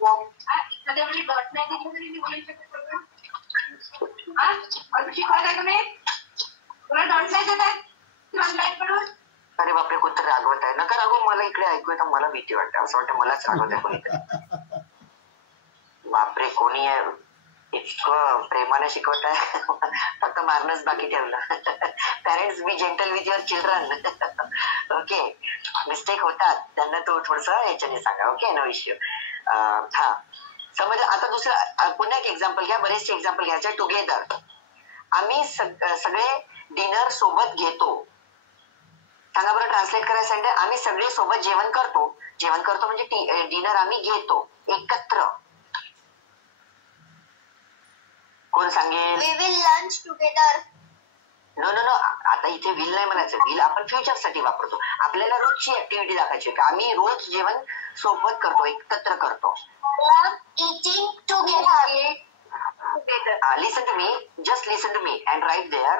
एखाद्या वेळी डॉट नाही दिली तरी बोलू शकतो. शिकवायला तुम्ही तुला डॉट नाही देतात. अरे बापरे, कोणतरी रागवत आहे. नका रागव, मला इकडे ऐकू येतं. मला भीती वाटते. असं वाटतं मलाच रागवत आहे कोणीतरी. बापरे, कोणी आहे इतकं प्रेमाने शिकवत आहे. फक्त मारणंच बाकी ठेवलं. Parents be gentle with your children. Okay, mistake होतात त्यांना तो थोडस याच्याने सांगा. Okay, no issue. हा समजलं. आता दुसरं पुन्हा एक एक्झाम्पल घ्या. बरेचसे एक्झाम्पल घ्यायचे. टुगेदर. आम्ही सगळे डिनर सोबत घेतो. सांगा बरं, ट्रान्सलेट करायचं. आम्ही सगळे सोबत जेवण करतो. जेवण करतो म्हणजे डिनर आम्ही घेतो एकत्र. कोण सांगेल? We will lunch together. नो नो नो, आता इथे विल नाही म्हणायचं. विल आपण फ्युचर साठी वापरतो. आपल्याला रोजची ऍक्टिव्हिटी दाखवायची की आम्ही रोज जेवण सोबत करतो, एकत्र करतो. Love eating together. Listen to me, just listen to me and write there.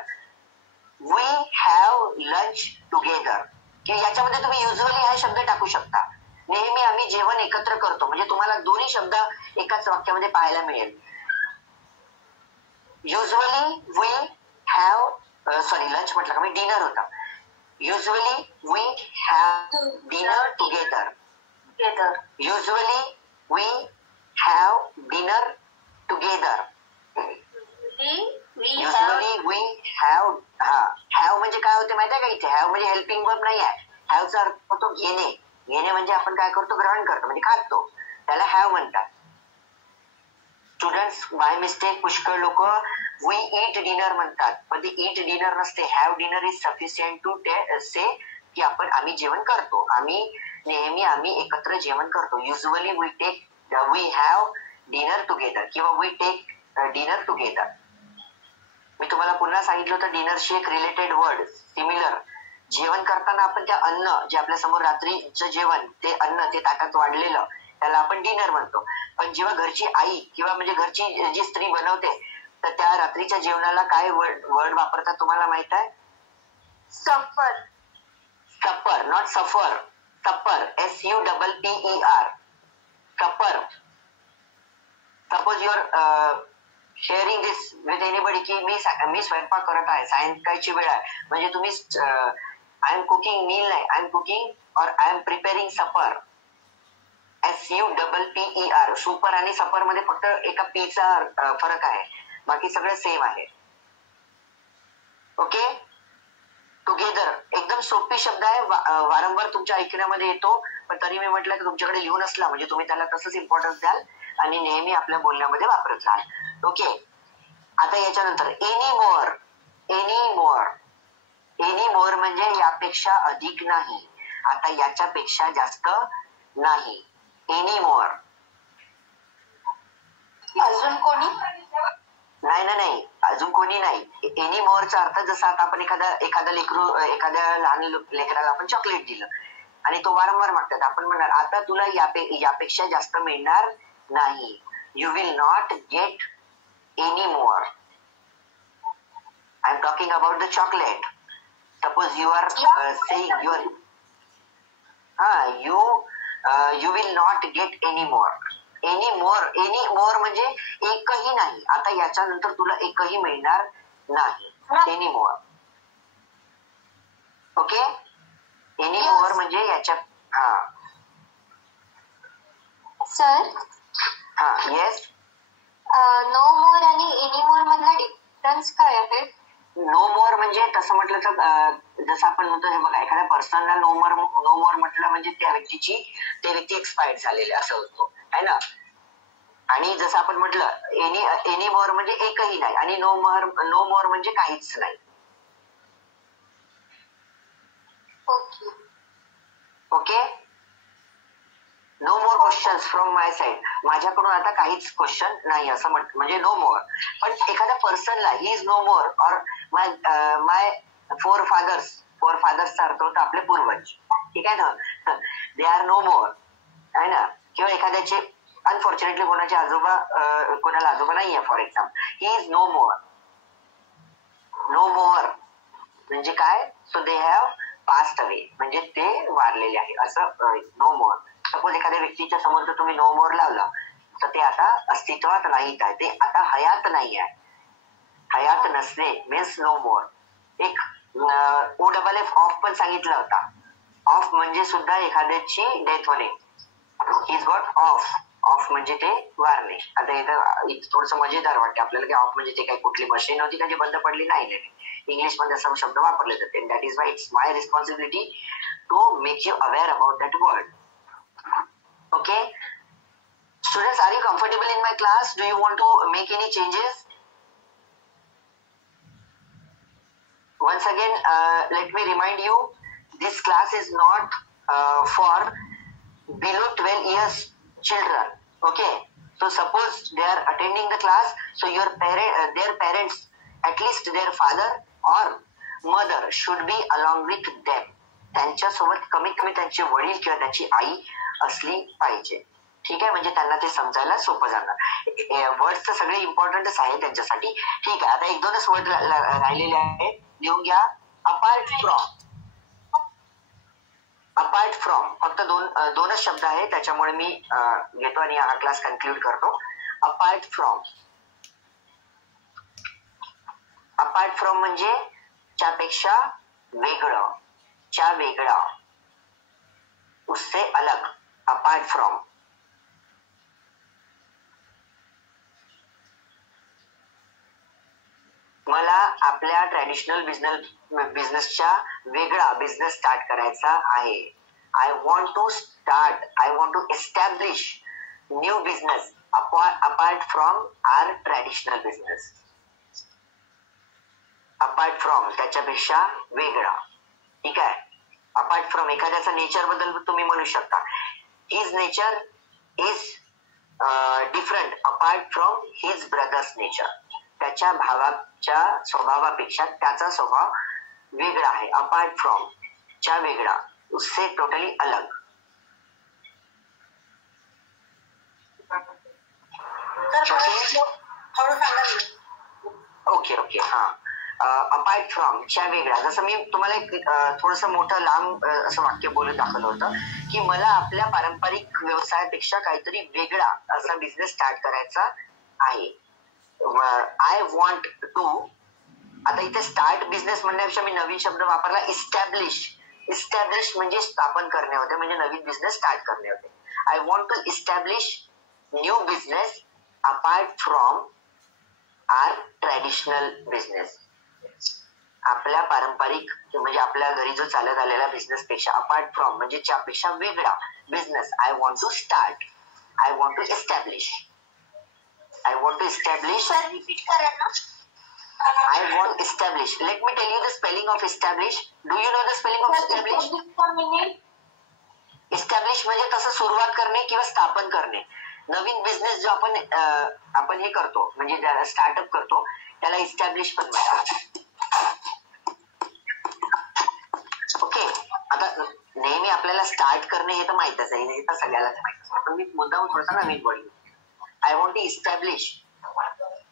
We have lunch together. की याच्यामध्ये तुम्ही युजली हा शब्द टाकू शकता. नेहमी आम्ही जेवण एकत्र करतो. म्हणजे तुम्हाला दोन्ही शब्द एकाच वाक्यामध्ये पाहायला मिळेल. युजली वी हॅव लंच म्हटलं का मी, डिनर होता. Usually we have dinner together. Usually we have dinner together. Usually we have. Have म्हणजे काय होते माहिती आहे का? इथे हॅव म्हणजे हेल्पिंग वर्ब नाही आहे. हॅवचा अर्थ होतो घेणे. घेणे म्हणजे आपण काय करतो? ग्रहण करतो, म्हणजे खातो. त्याला हॅव म्हणतात. स्टुडंट्स, बाय मिस्टेक पुष्कळ लोक वी ईट डिनर म्हणतात, पण ते ईट डिनर नसते. Have dinner is sufficient to say की आम्ही जेवण करतो. आम्ही एकत्र जेवण करतो. Usually we have dinner together किंवा वी टेक डिनर टुगेदर. मी तुम्हाला पुन्हा सांगितलं होतं डिनरशी एक रिलेटेड वर्ड सिमिलर. जेवण करताना आपण त्या अन्न जे आपल्या समोर रात्रीचं जेवण, ते अन्न ते ताटात वाढलेलं, त्याला आपण डिनर म्हणतो. पण जेव्हा घरची आई किंवा म्हणजे घरची जी स्त्री बनवते, तर त्या रात्रीच्या जेवणाला काय वर्ड वापरतात तुम्हाला माहित आहे? सफर. सपर, not suffer. Supper, SUPPER. Supper. Suppose your sharing this with anybody की मी स्वयंपाक करत आहे, सायंकाळची वेळ आहे, म्हणजे तुम्ही आय एम कुकिंग मील नाही, आय एम कुकिंग और आय एम प्रिपेरिंग सपर. SUPPER. सुपर आणि सपर मध्ये फक्त एका पीचा फरक आहे, बाकी सगळं सेम आहे. ओके. टुगेदर एकदम सोपी शब्द आहे. वारंवार तुमच्या ऐकण्यामध्ये येतो, पण तरी मी म्हटलं की तुमच्याकडे लिहून असला म्हणजे तुम्ही त्याला तसंच इम्पॉर्टन्स द्याल आणि नेहमी आपल्या बोलण्यामध्ये वापरत राहाल. ओके. आता याच्यानंतर any more. Any more. Any more म्हणजे यापेक्षा अधिक नाही. आता याच्यापेक्षा जास्त नाही. Any more. अजून कोणी? नाही, अजून कोणी नाही. एनी मोरचा अर्थ जसा आता आपण एखाद्या लहान लेकराला आपण चॉकलेट दिलं आणि तो वारंवार मागतात, आपण म्हणणार आता तुला यापेक्षा जास्त मिळणार नाही. You will not get any more. I am talking about the chocolate. Suppose you are saying you will not get any more. any more म्हणजे एकही नाही. आता याच्यानंतर तुला एकही मिळणार नाही. any more. Okay. any more म्हणजे याच्या सर. येस. नो मोर आणि एनी मोर मधला डिफरन्स काय आहे? नो मोर म्हणजे तसं म्हटलं तर जसं आपण म्हणतो हे बघा, एखाद्या पर्सनला नो मोर म्हटलं म्हणजे ते व्यक्ती एक्सपायर्ड झालेले असं होतो आहे ना. आणि जसं आपण म्हटलं एनी मोर म्हणजे एकही नाही आणि नो मोर म्हणजे काहीच नाही. Okay. No more questions from my side. माझ्याकडून आता काहीच क्वेश्चन नाही असं म्हणजे नो मोर. पण एखाद्या पर्सनला ही इज नो मोर और माय फोर फादर्सचा अर्थ होता आपले पूर्वज. ठीक आहे ना. दे आर नो मोर. आहे ना, किंवा एखाद्याचे अनफॉर्च्युनेटली कोणाचे आजोबा कोणाला आजोबा नाही आहे for example, he is no more. No more म्हणजे काय? So they have passed away म्हणजे ते वारलेले आहे असं नो मोअर. सपोज एखाद्या व्यक्तीच्या समोर जर तुम्ही नो मोअर लावला तर ते आता अस्तित्वात नाहीत आहे, ते आता हयात नाही आहे. हयात नसणे मीन्स नो मोअर. एक OFF ऑफ पण सांगितला होता. ऑफ म्हणजे सुद्धा एखाद्याची डेथ होणे. Is got off. ऑफ म्हणजे ते वारणे. आता इथं थोडस मजेदार वाटते आपल्याला की ऑफ म्हणजे ते काही कुठली मशीन होती का जी बंद पडली? नाही. इंग्लिश मध्ये असा शब्द वापरले जाते. That is why it's my responsibility to make you aware about that word. Okay students, are you comfortable in my class? Do you want to make any changes? Once again, let me remind you, this class is not for below 12 years children. Okay, so suppose they are attending the class, so their parents, at least their father or mother should be along with them. त्यांच्यासोबत कमीत कमी त्यांचे वडील किंवा त्यांची आई असली पाहिजे. ठीक आहे, म्हणजे त्यांना ते समजायला सोपं जाणार. वर्ड्स तर सगळे इम्पॉर्टंटच आहे त्यांच्यासाठी. ठीक आहे, आता 1-2च वर्ड राहिलेले आहेत, लिहून घ्या. Apart from. अपार्ट फ्रॉम फक्त दोनच शब्द आहेत, त्याच्यामुळे मी घेतो आणि हा क्लास कन्क्लूड करतो. Apart from. अपार्ट फ्रॉम म्हणजे च्यापेक्षा वेगळं, च्या वेगळा, उससे अलग. Apart from. मला आपल्या ट्रॅडिशनल बिझनेसच्या वेगळा बिझनेस स्टार्ट करायचा आहे. I want to establish new business apart from our traditional business. Apart from त्याच्यापेक्षा वेगळा. ठीक आहे. अपार्ट फ्रॉम एखाद्याचा नेचर बद्दल तुम्ही म्हणू शकता, his nature is different apart from his brothers nature. त्याच्या भावाच्या स्वभावापेक्षा त्याचा स्वभाव वेगळा आहे. अपार्ट फ्रॉम च्या वेगळा, उससे टोटली अलग. ओके हा. अपार्ट फ्रॉम च्या वेगळा. जसं मी तुम्हाला एक थोडस मोठं लांब असं वाक्य बोलून दाखवलं होतं की मला आपल्या पारंपरिक व्यवसायापेक्षा काहीतरी वेगळा असा बिझनेस स्टार्ट करायचा आहे. I want to. आता इथे स्टार्ट बिझनेस म्हणण्यापेक्षा मी नवीन शब्द वापरला, इस्टॅब्लिश. इस्टॅब्लिश म्हणजे स्थापन करणे होते, म्हणजे नवीन बिझनेस स्टार्ट करणे होते. I want to establish new business apart from our traditional business. आपल्या पारंपरिक म्हणजे आपल्या घरी जो चालत आलेला बिझनेस पेक्षा अपार्ट फ्रॉम म्हणजे त्यापेक्षा वेगळा business I want to start. I want to establish. I want to establish. Sir, repeat करा ना. I want to establish. Let me tell you the spelling of establish. Do you know the spelling of establish? Establish म्हणजे तसं सुरुवात करणे किंवा स्थापन करणे. नवीन business जो आपण हे करतो म्हणजे स्टार्टअप करतो त्याला इस्टॅब्लिश पण म्हणतात. ओके. आता नेहमी आपल्याला स्टार्ट करणे हे तर माहितच आहे, हे तर सगळ्यालाच माहित आहे, पण मी मुद्दाम थोडासा नवीन बोललो. I want to establish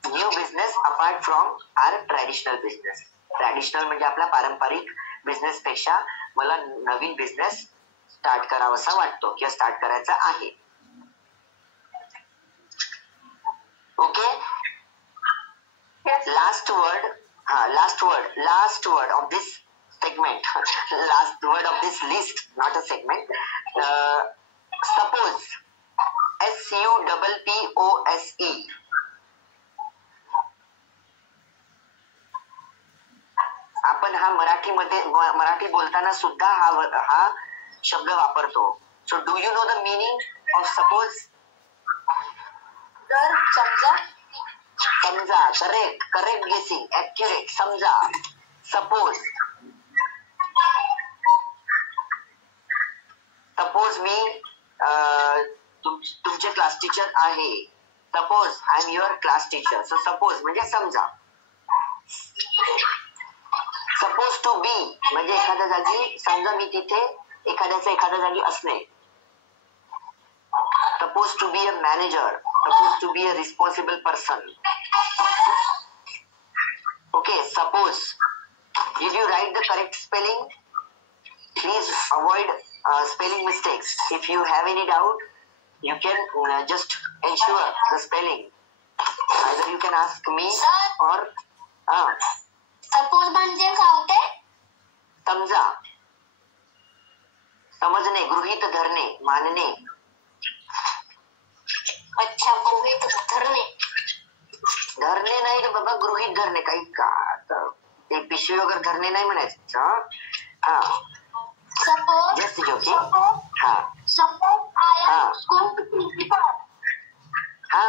new business apart from our traditional business. Traditional म्हणजे आपला पारंपरिक बिझनेस पेक्षा मला नवीन बिझनेस स्टार्ट करावासा वाटतो किंवा स्टार्ट करायचा आहे. Okay. Last word of this segment, last word of this list, not a segment. Suppose. SUPPOSE. आपण हा मराठी बोलताना सुद्धा हा शब्द वापरतो. So do you know the meaning of suppose? तर समजा. करेक्ट गेसिंग, ऍक्युरेट. समजा. सपोज मी तुमचे क्लास टीचर आहे. Suppose I am your class teacher. So suppose म्हणजे समजा. सपोज टू बी म्हणजे एखाद्या जागी, समजा मी तिथे एखाद्या जागी असणे. supposed to be a manager, supposed to be a responsible person. Okay, suppose. Did you write the correct spelling? Please avoid spelling mistakes. If you have any doubt, you can just ensure the spelling. Either you can ask me or suppose म्हणजे काय होते? समजा, समजणे, गृहीत धरणे, मानणे. अच्छा, गृहीत धरणे. धरणे नाही रे बाबा, गृहीत धरणे. काही का ते पिशवी वगैरे धरणे नाही म्हणायचं. हा, सपोज जस्ट जोकिंग. हा I am school principal. हा,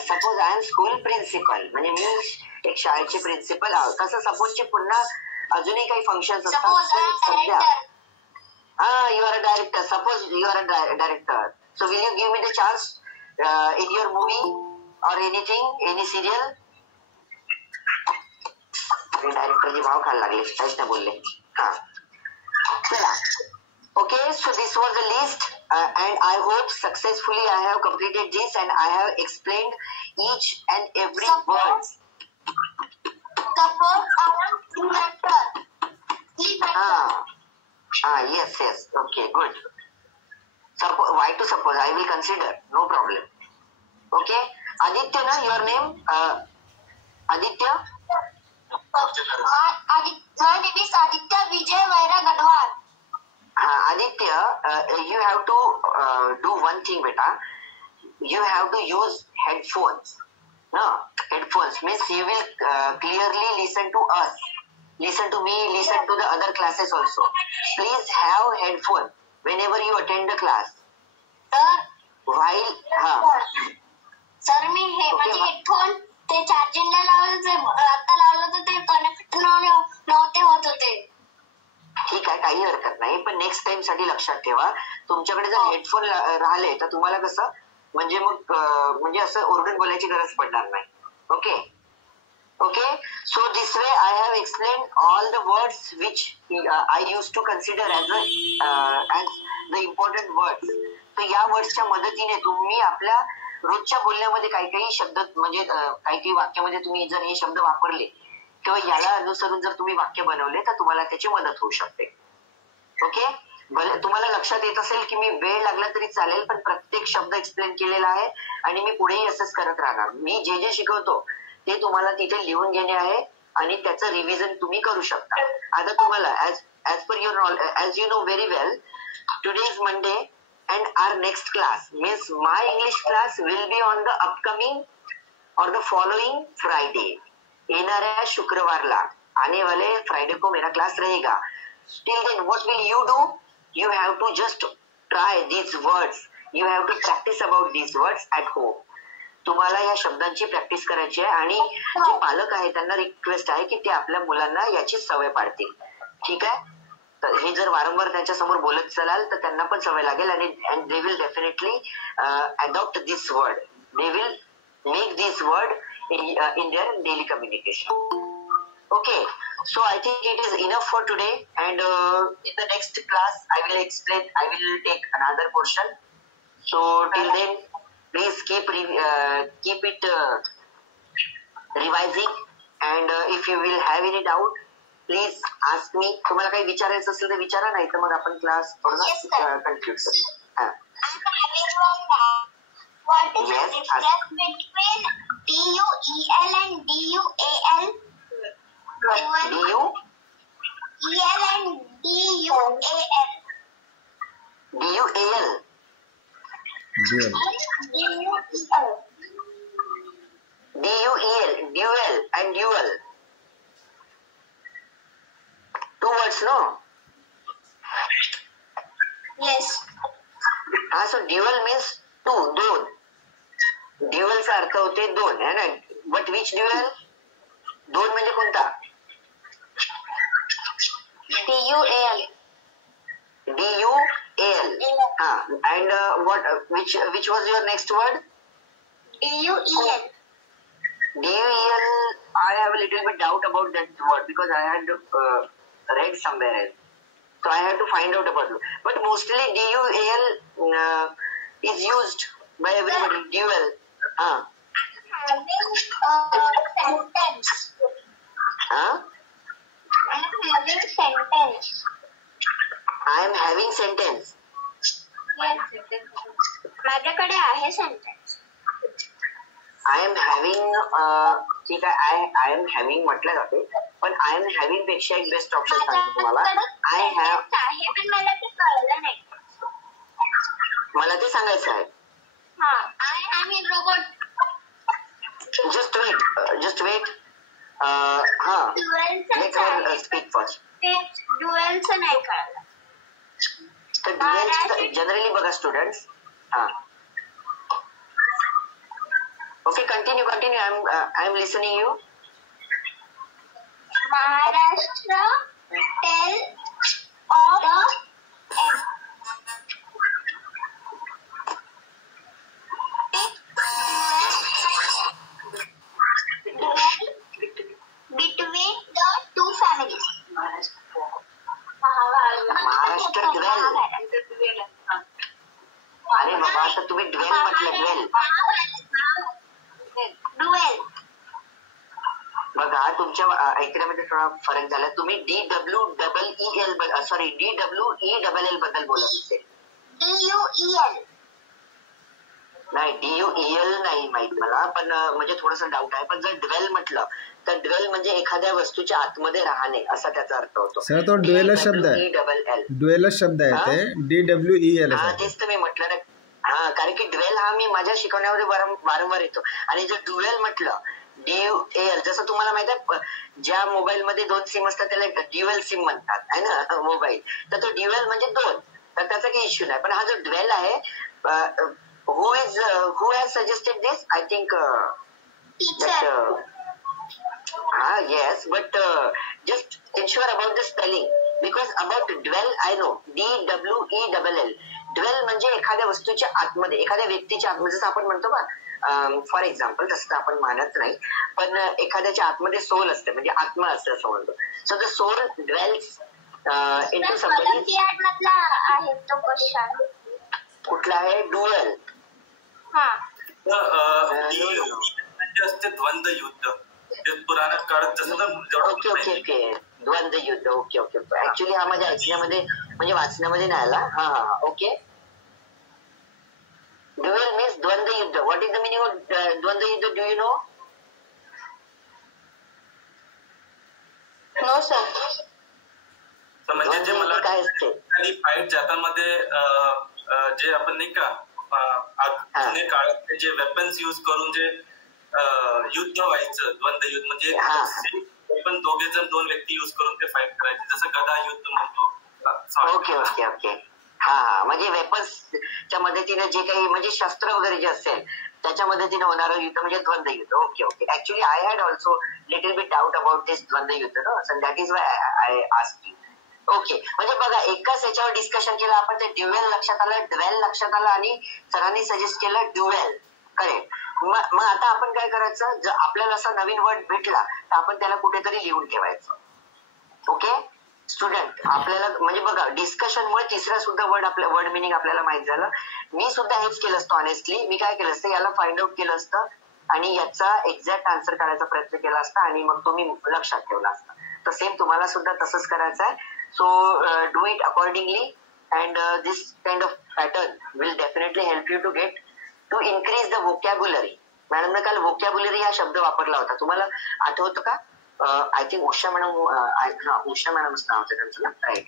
suppose I am school principal म्हणजे मी एक शाळेचे प्रिन्सिपल आहोत. तसं सपोजचे पुन्हा अजूनही काही फंक्शन्स Suppose I am सध्या director. you are a director. Suppose you are a director. So will you give me the chance in your movie or anything, any serial? डायरेक्टरची भाव खायला लागले, काहीच नाही बोलले. हा, चला. Okay, so this was the list and I hope successfully I have completed this and I have explained each and every word. Suppose I am director. Yes. Okay, good. Why to suppose? I will consider. No problem. Okay. Aditya, na, your name? Aditya? My name is Aditya Vijay Vaira Gadwar. Aditya, you have to do one thing, beta. You have to use headphones. No, headphones means you will clearly listen to us. Listen to me, listen to the other classes also. Please have headphone whenever you attend the class. While sir मी हे माझे headphone ते चार्जिंगला लावलं, आता लावलं तर ते कनेक्ट नव्हते होत होते. ठीक आहे, काही हरकत नाही, पण नेक्स्ट टाइम साठी लक्षात ठेवा. तुमच्याकडे जर हेडफोन राहिले तर तुम्हाला कसं म्हणजे मग म्हणजे असं ओरडून बोलायची गरज पडणार नाही. Okay, so this way I have explained all the words which I used to consider as the important words. तर या वर्ड्सच्या मदतीने तुम्ही आपल्या रोजच्या बोलण्यामध्ये काही शब्द म्हणजे काही वाक्यामध्ये तुम्ही जर हे शब्द वापरले किंवा याला अनुसरून जर तुम्ही वाक्य बनवले तर तुम्हाला त्याची मदत होऊ शकते. ओके, भले तुम्हाला लक्षात येत असेल की मी वेळ लागला तरी चालेल, पण प्रत्येक शब्द एक्सप्लेन केलेला आहे आणि मी पुढेही असंच करत राहणार. मी जे शिकवतो ते तुम्हाला तिथे लिहून घेणे आहे आणि त्याचं रिव्हिजन तुम्ही करू शकता. आता तुम्हाला as per your knowledge, as you know very well, today is Monday and our next class means my English class will be on the upcoming or the following Friday. येणाऱ्या शुक्रवारला आने वाले फ्राइडे को मेरा क्लास रहेगा. Till then what will you do? You have to just try these words. You have to practice about these words at home. तुम्हाला या शब्दांची practice करायची आहे आणि जे पालक आहेत त्यांना रिक्वेस्ट आहे की ते आपल्या मुलांना याची सवय पाडतील. ठीक आहे, तर हे जर वारंवार त्यांच्या समोर बोलत चलाल तर त्यांना पण सवय लागेल आणि they will definitely adopt this word. They will make this word in their daily communication. Okay, so I think it is enough for today and in the next class I will take another portion. So till then please keep it revising and if you will have any doubt please ask me. तुम्हाला काही विचारायचं असेल तर विचारा, नाही तर मग आपण क्लास कंटिन्यू करू. What is the difference between DUEL and DUAL? DUEL and DUAL. DUAL. Dual and dual. Two words, no? Yes. So dual means two, दोन. ड्युअलचा अर्थ होते दोन है ना. But which dual? दोन म्हणजे कोणता? DUAL. हा, and which was your next word? DUEL. I have a little bit doubt about that word because I had read somewhere else, so I had to find out about it. But mostly DUAL is used by everybody. Dual. Having sentence. I am having sentence. I am having sentence. माझ्याकडे आहे sentence. I am having ठीक आहे. I am having म्हटलं जाते पण I am having पेक्षा एक best option सांगतो तुम्हाला. आय हॅव आहे पण मला ते कळलं नाही. मला ते सांगायचं आहे. I am in robot. Just wait let her speak first. ते ड्युएलचं नाही कळलं. तर ड्युएल जनरली बघा students. Okay continue. I am listening you. Maharashtra tell of between the two families. Maharashtra dwell. अरे बाबा आता तुम्ही ड्वेल म्हटलं. ड्वेल बघा तुमच्या ऐकण्यामध्ये थोडा फरक झाला. तुम्ही DWEEL बद्दल बोलत असेल. DUEL नाही DUEL नाही माहित मला पण म्हणजे थोडंसं डाऊट आहे. पण जर ड्वेल म्हटलं तर ड्वेल म्हणजे एखाद्या वस्तूच्या आतमध्ये राहणे असा त्याचा अर्थ होतो. सर तो ड्वेलच शब्द आहे. ड्वेलच शब्द आहे ते. DWEL. तेच तर मी म्हटलं ना. कारण की ड्वेल हा मी माझ्या शिकवण्यामध्ये वारंवार येतो. आणि जर ड्युएल म्हटलं DUAL जसं तुम्हाला माहित आहे ज्या मोबाईल मध्ये 2 सिम असतात त्याला ड्युएल सिम म्हणतात आहे ना मोबाईल. तर तो ड्युएल म्हणजे 2. तर त्याचा काही इश्यू नाही. पण हा जो ड्वेल आहे who has suggested this? I think teacher. Yes, but just ensure about the spelling because about dwell I know. DWELL. Dwell म्हणजे एखाद्या वस्तूच्या आतमध्ये एखाद्या व्यक्तीच्या आतमध्ये जसं आपण म्हणतो बा फॉर एक्झाम्पल तसं तर आपण मानत नाही पण एखाद्याच्या आतमध्ये सोल असते म्हणजे आत्मा असते असं म्हणतो. So the soul dwells into somebody. आहे तो क्वेश्चन कुठला आहे? ड्युएल. असते द्वंद्व युद्ध. पुराणा काळात जसं ओके द्वंद्व युद्ध. ओके ऍक्च्युली हा माझ्या ऐकण्यामध्ये म्हणजे वाचण्यामध्ये नाही आला. ओके. ड्युएल मीन्स द्वंद्व युद्ध. What is the meaning of द्वंद्व युद्ध? Do you know? No sir. म्हणजे जे मला काय असते फाईट जातामध्ये जे आपण नाही का जुने काळात जे वेपन्स युज करून जे युद्ध व्हायचं द्वंद्व युद्ध म्हणजे पण दोघे जण 2 व्यक्ती युज करून ते फाईट करायचे जसं गदा युद्ध म्हणतो. ओके. म्हणजे वेपन्सच्या मदतीने जे काही म्हणजे शस्त्र वगैरे जे असेल त्याच्या मदतीने होणारं युद्ध म्हणजे द्वंद्व युद्ध. Okay. Actually I had also little bit doubt about this द्वंद्व युद्ध no. So that is why I asked you. Okay. म्हणजे बघा एकाच याच्यावर डिस्कशन केलं आपण. ते ड्युएल लक्षात आलं, ड्वेल लक्षात आलं आणि सरांनी सजेस्ट केलं ड्युएल. करेक्ट. मग आता आपण काय करायचं जर आपल्याला असा नवीन वर्ड भेटला तर आपण त्याला कुठेतरी लिहून ठेवायचं. Okay student. आपल्याला म्हणजे बघा डिस्कशनमुळे तिसरा सुद्धा वर्ड मिनिंग आपल्याला माहित झालं. मी सुद्धा हेच केलं असतं ऑनेस्टली. मी काय केलं असतं याला फाइंड आउट केलं असतं आणि याचा एक्झॅक्ट आन्सर काढायचा प्रयत्न केला असता आणि मग तो मी लक्षात ठेवला असता. तर सेम तुम्हाला सुद्धा तसंच करायचं आहे. So do it accordingly and this kind of pattern will definitely help you to increase the vocabulary. मॅडमने काल व्होकॅब्युलरी हा शब्द वापरला होता. तुम्हाला आठवतं का? I think Usha madam Usha नाव होतं त्यांचं ना. राईट.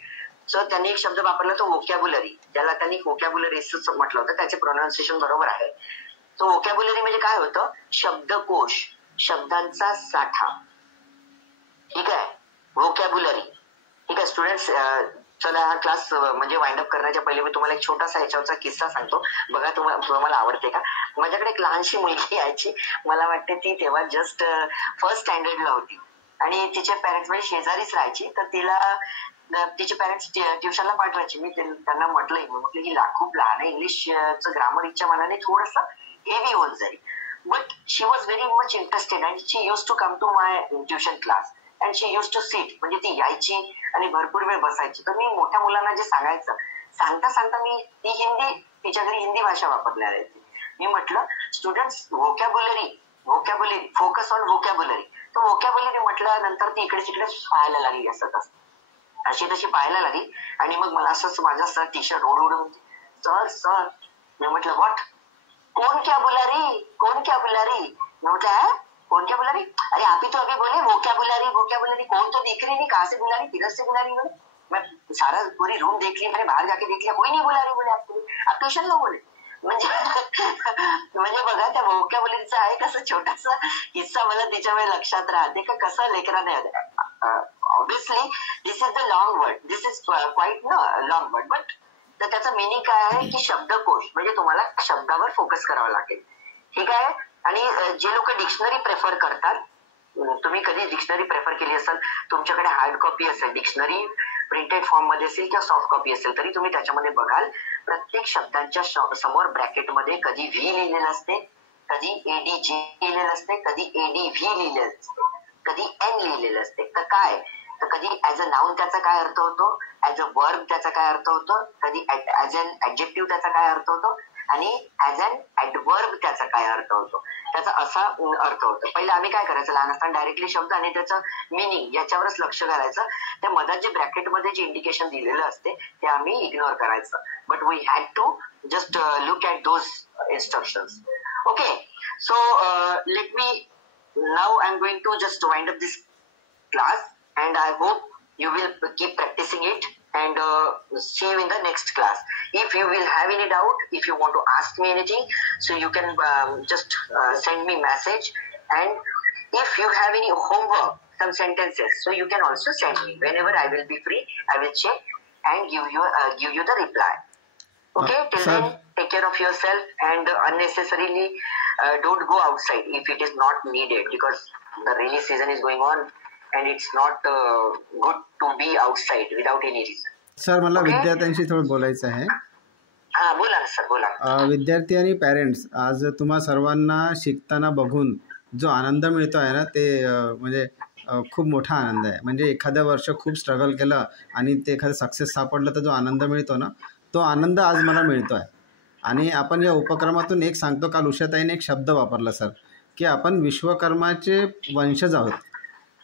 सो त्यांनी एक शब्द वापरला तो व्होकॅब्युलरी. ज्याला त्यांनी व्होकॅब्युलरी म्हटलं होतं. त्याचे प्रोनाउन्सिएशन बरोबर आहे. तो व्होकॅब्युलरी म्हणजे काय होतं? शब्दकोश, शब्दांचा साठा. ठीक आहे. व्होकॅब्युलरी. ठीक आहे स्टुडंट्स. चला हा क्लास म्हणजे वाइंड अप करण्याच्या पहिले मी तुम्हाला एक छोटासा याच्यावरचा किस्सा सांगतो. बघा तुम्हाला आवडते का? माझ्याकडे एक लहानशी मुलगी यायची. मला वाटते ती तेव्हा जस्ट फर्स्ट स्टँडर्डला होती आणि तिचे पॅरेंट्स म्हणजे शेजारीच राहायची. तर तिला तिचे पॅरेंट्स ट्युशनला पाठवायचे. मी त्यांना म्हटलं की खूप लहान आहे. इंग्लिशचं ग्रामरच्या मनाने थोडंसं हेवी होत जाईल. But she was very much interested and she use to come to my tuition class and she use to seat. म्हणजे ती यायची आणि भरपूर वेळ बसायची. तर मी मोठ्या मुलांना जे सांगता सांगता मी ती हिंदी, तिच्या घरी हिंदी भाषा वापरणार आहे. मी म्हटलं students vocabulary focus on vocabulary. तो व्होकॅब्युलरी म्हटल्यानंतर ती इकडे तिकडे पाहायला लागली, असं तसं अशी तशी पाहायला लागली. आणि मग मला असंच माझा टी शर्ट ओढून सर मी म्हटलं व्हॉट, कौन क्या बुलारी. मैं म्हटलं कौन क्या बुलारी, अरे आप ही तो अभी बोले वोकैबुलरी, कौन तो दिख रही नहीं, कहाँ से बुलारी, किधर से बुलारी. मैं सारा पूरी रूम देख ली, मैंने बाहर जाके देख लिया, कोई नहीं बुला रही. बोले आप ट्युशन ला बोले. म्हणजे बघा त्या वोकॅब्युलरीचा आहे कसं छोटासा किस्सा मला त्याच्यामुळे लक्षात राहते का कसं लेकरांना. Obviously this is the long word, this is quite long word, but तर त्याचा मिनिंग काय आहे की शब्दकोश, म्हणजे तुम्हाला शब्दावर फोकस करावा लागेल. ठीक आहे. आणि जे लोक डिक्शनरी प्रेफर करतात, तुम्ही कधी डिक्शनरी प्रेफर केली असेल, तुमच्याकडे हार्ड कॉपी असेल डिक्शनरी, प्रिंटेड फॉर्म मध्ये असेल किंवा सॉफ्ट कॉपी असेल, तरी तुम्ही त्याच्यामध्ये बघाल प्रत्येक शब्दांच्या समोर ब्रॅकेटमध्ये कधी व्ही लिहिलेलं असते, कधी ADJ लिहिलेलं असते, कधी ADV लिहिलेलं असते, कधी N लिहिलेलं असते. तर काय, तर कधी ऍज अ नाउन त्याचा काय अर्थ होतो, ऍज अ वर्ब त्याचा काय अर्थ होतो, कधी ऍज अन ऍडजेक्टिव्ह त्याचा काय अर्थ होतो, आणि ऍज अन ऍडवर्ब त्याचा काय अर्थ होतो. त्याचा असा अर्थ होतो. पहिले आम्ही काय करायचं लहान असताना, डायरेक्टली शब्द आणि त्याचं मिनिंग याच्यावरच लक्ष घालायचं. त्या मधात जे ब्रॅकेटमध्ये जे इंडिकेशन दिलेलं असते ते आम्ही इग्नोर करायचं. But we had to just look at those instructions. Okay, so let me now I am going to just wind up this class, and I hope you will keep practicing it, and see you in the next class. If you will have any doubt, if you want to ask me anything, so you can just send me message, and if you have any homework, some sentences, so you can also send me. Whenever I will be free, I will check and give you the reply. Okay, till then take care of yourself, and unnecessarily don't go outside if it is not needed, because the rainy season is going on and it's not good to be outside without any reason. Sir मला विद्यार्थ्यांशी थोडं बोलायचं आहे. हा बोला ना sir, बोला. विद्यार्थी आणि पॅरेंट्स, आज तुम्हा सर्वांना शिकताना बघून जो आनंद मिळतो आहे ना, ते म्हणजे खूप मोठा आनंद आहे. म्हणजे एखाद्या वर्ष खूप स्ट्रगल केलं आणि ते एखादं सक्सेस सापडलं तर जो आनंद मिळतो ना, तो आनंद आज मला मिळतो आहे. आणि आपण या उपक्रमातून एक सांगतो, काल उषाताईने एक शब्द वापरला सर, की आपण विश्वकर्माचे वंशज आहोत.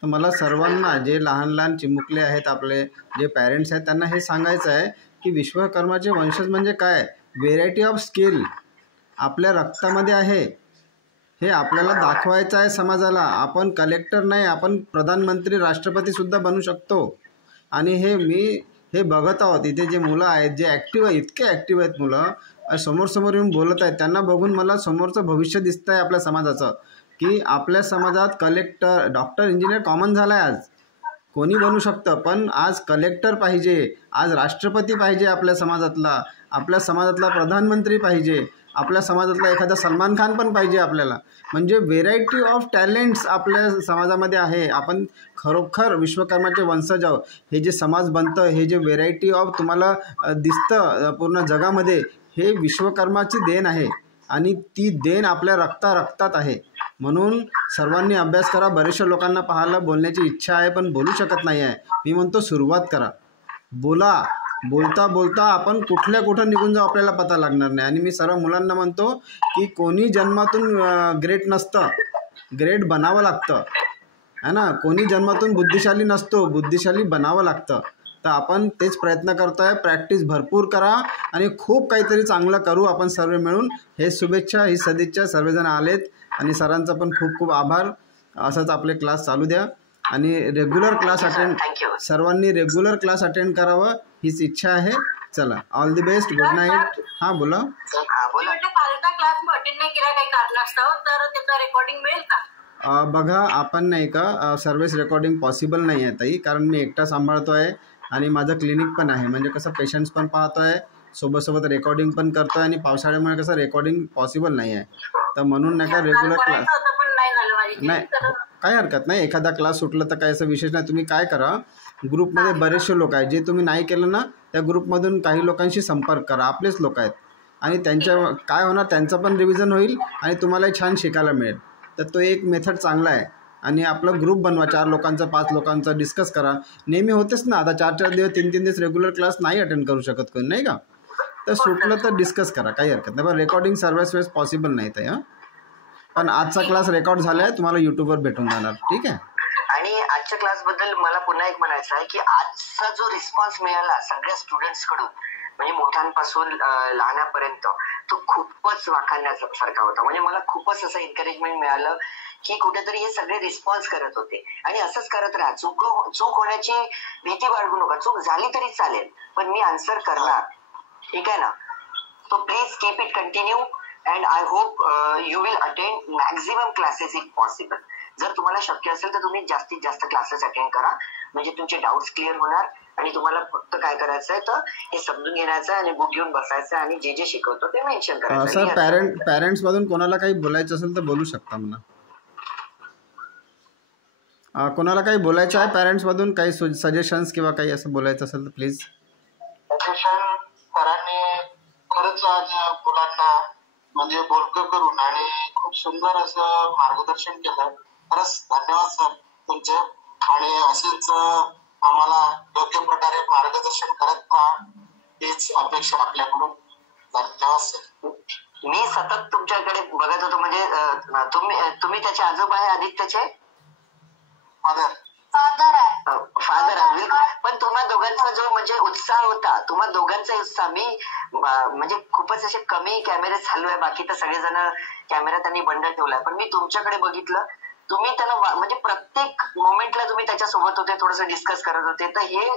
तर मला सर्वांना, जे लहान लहान चिमुकले आहेत, आपले जे पॅरेंट्स आहेत, त्यांना हे सांगायचं आहे की विश्वकर्माचे वंशज म्हणजे काय, व्हेरायटी ऑफ स्किल आपल्या रक्तामध्ये आहे. हे आपल्याला दाखवायचं आहे समाजाला. आपण कलेक्टर नाही, आपण प्रधानमंत्री, राष्ट्रपतीसुद्धा बनू शकतो. आणि हे बघत आहोत इथे जे मुलं आहेत, जे ॲक्टिव्ह आहे, इतके ॲक्टिव्ह आहेत मुलं, समोर येऊन बोलत आहेत. त्यांना बघून मला समोरचं भविष्य दिसतं आहे आपल्या समाजाचं, की आपल्या समाजात कलेक्टर, डॉक्टर, इंजिनियर कॉमन झाला आहे. आज कोणी बनू शकतं, पण आज कलेक्टर पाहिजे, आज राष्ट्रपती पाहिजे आपल्या समाजातला प्रधानमंत्री पाहिजे, आपल्या समाजातला एखादा सलमान खान पण पाहिजे आपल्याला. म्हणजे व्हेरायटी ऑफ टॅलेंट्स आपल्या समाजामध्ये आहे. आपण खरोखर विश्वकर्माचे वंशज आहोत. हे जे समाज बनतं, हे जे व्हेरायटी ऑफ तुम्हाला दिसतं पूर्ण जगामध्ये, हे विश्वकर्माची देण आहे. आणि ती देण आपल्या रक्तात आहे. म्हणून सर्वांनी अभ्यास करा. बरेचशा लोकांना पाहायला बोलण्याची इच्छा आहे पण बोलू शकत नाही आहे. मी म्हणतो सुरुवात करा, बोला. बोलता आपण कुठं निघून जाऊ आपल्याला पता लागणार नाही. आणि मी सर्व मुलांना म्हणतो की कोणी जन्मातून ग्रेट नसतं, ग्रेट बनावं लागतं, है ना. कोणी जन्मातून बुद्धिशाली नसतो, बुद्धिशाली बनावं लागतं. तर आपण तेच प्रयत्न करतो आहे. प्रॅक्टिस भरपूर करा आणि खूप काहीतरी चांगलं करू आपण सर्व मिळून. हे शुभेच्छा, ही सदिच्छा. सर्वजण आलेत आणि सरांचा पण खूप खूप आभार. असंच आपले क्लास चालू द्या आणि रेग्युलर क्लास अटेंड, सर्वांनी रेग्युलर क्लास अटेंड करावं हीच इच्छा आहे. चला, all the best, good night. हां बोला. कालचा क्लास अटेंड नाही केला काही कारणास्तव, तर त्याचं रेकॉर्डिंग मिळेल का? बघा, आपण नाही का सर्व्हिस रेकॉर्डिंग पॉसिबल नाही आहे ताई, कारण मी एकटा सांभाळतो आहे आणि माझं क्लिनिक पण आहे. म्हणजे कसं पेशंट्स पण पाहतो आहे, सोबत रेकॉर्डिंग पण करतो आहे. आणि पावसाळ्यामुळे कसं रेकॉर्डिंग पॉसिबल नाही आहे. तर म्हणून नाही का रेग्युलर क्लास नाही, काही हरकत नाही. एखादा क्लास सुटला तर काही असं विशेष नाही. तुम्ही काय करा, ग्रुपमध्ये बरेचसे लोक आहेत, जे तुम्ही नाही केलं ना त्या ग्रुपमधून काही लोकांशी संपर्क करा. आपलेच लोक आहेत आणि त्यांच्या काय होणार, त्यांचं पण रिव्हिजन होईल आणि तुम्हालाही छान शिकायला मिळेल. तर तो एक मेथड चांगला आहे. आणि आपला ग्रुप बनवा, 4 लोकांचा 5 लोकांचा, डिस्कस करा. नेहमी होतेच ना, आता 4-4 दिवस 3-3 दिवस रेग्युलर क्लास नाही अटेंड करू शकत कोणी, नाही का? तर सुटलं तर डिस्कस करा, काही हरकत नाही. पण रेकॉर्डिंग सर्वच वेळेस पॉसिबल नाही ते. पण आजचा क्लास रेकॉर्ड झाला आहे, तुम्हाला यूट्यूबवर भेटून जाणार. ठीक आहे. आणि आजच्या क्लासबद्दल मला पुन्हा एक म्हणायचं आहे की आजचा जो रिस्पॉन्स मिळाला सगळ्या स्टुडंट्स कडून, म्हणजे मोठ्यांपासून लहानापर्यंत, तो खूपच वाखाणण्यासारखा होता. म्हणजे मला खूपच असं एन्करेजमेंट मिळालं की कुठेतरी हे सगळे रिस्पॉन्स करत होते. आणि असंच करत राहा. चूक होण्याची भीती बाळगू नका. चूक झाली तरी चालेल, पण मी आन्सर करणार. ठीक आहे ना? So please keep it continue and I hope you will attend maximum classes if possible. जर तुम्हाला शक्य असेल तर तुम्ही जास्तीत जास्त क्लासेस अटेंड करा, म्हणजे तुमचे डाऊट्स क्लिअर होणार. आणि तुम्हाला फक्त काय करायचं आहे तर हे समजून घेण्याचं आणि बुक घेऊन बसायचं आणि जे जे शिकवतो ते मेन्शन करायचं. सर पॅरेंट्स मधून कोणाला काही बोलायचं असेल तर बोलू शकता म्हणा. कोणाला काही बोलायचं आहे पॅरेंट्स मधून, काही सजेशन्स किंवा काही असं बोलायचं असेल तर प्लीज. सजेशन सरांनी खरंच आज मुलांना म्हणजे बोलकं करून आणि खूप सुंदर असं मार्गदर्शन केलं. खरंच धन्यवाद सर तुमचे. आणि असेच आम्हाला योग्य प्रकारे मार्गदर्शन करत राहा हीच अपेक्षा आपल्याकडून. धन्यवाद सर. मी सतत तुमच्याकडे बघत होतो. म्हणजे तुम्ही त्याचे आजोबा आहे आदित्यचे? फादर आहे. पण तुम्हा दोघांचा जो म्हणजे उत्साह होता, तुम्हा दोघांचा उत्साह, मी म्हणजे खूपच असे कमी कॅमेरे चालू आहे, बाकी तर सगळेजण कॅमेरा त्यांनी बंद ठेवलाय. पण मी तुमच्याकडे बघितलं, तुम्ही त्याला म्हणजे प्रत्येक मोमेंटला तुम्ही त्याच्यासोबत होते, थोडंसं डिस्कस करत होते. तर हे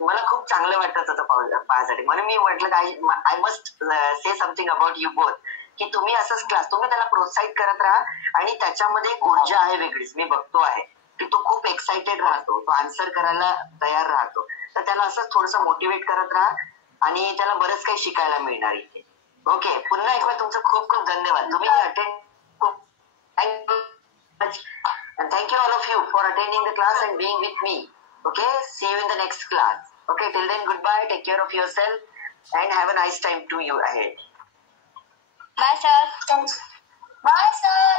मला खूप चांगलं वाटत होतं पाहण्यासाठी. म्हणून मी म्हटलं I must say something about you both, की तुम्ही असंच क्लास, तुम्ही त्याला प्रोत्साहित करत राहा. आणि त्याच्यामध्ये एक ऊर्जा आहे वेगळीच, मी बघतो आहे की तो खूप एक्साइटेड राहतो, तो आन्सर करायला तयार राहतो. तर त्याला असंच थोडंसं मोटिवेट करत राहा आणि त्याला बरंच काही शिकायला मिळणार इथे. ओके, पुन्हा एकदा तुमचं खूप खूप धन्यवाद. तुम्ही attend and thank you all of you for attending the class and being with me. Okay, see you in the next class. Okay, till then, goodbye, take care of yourself and have a nice time to you ahead. Bye sir. Bye sir.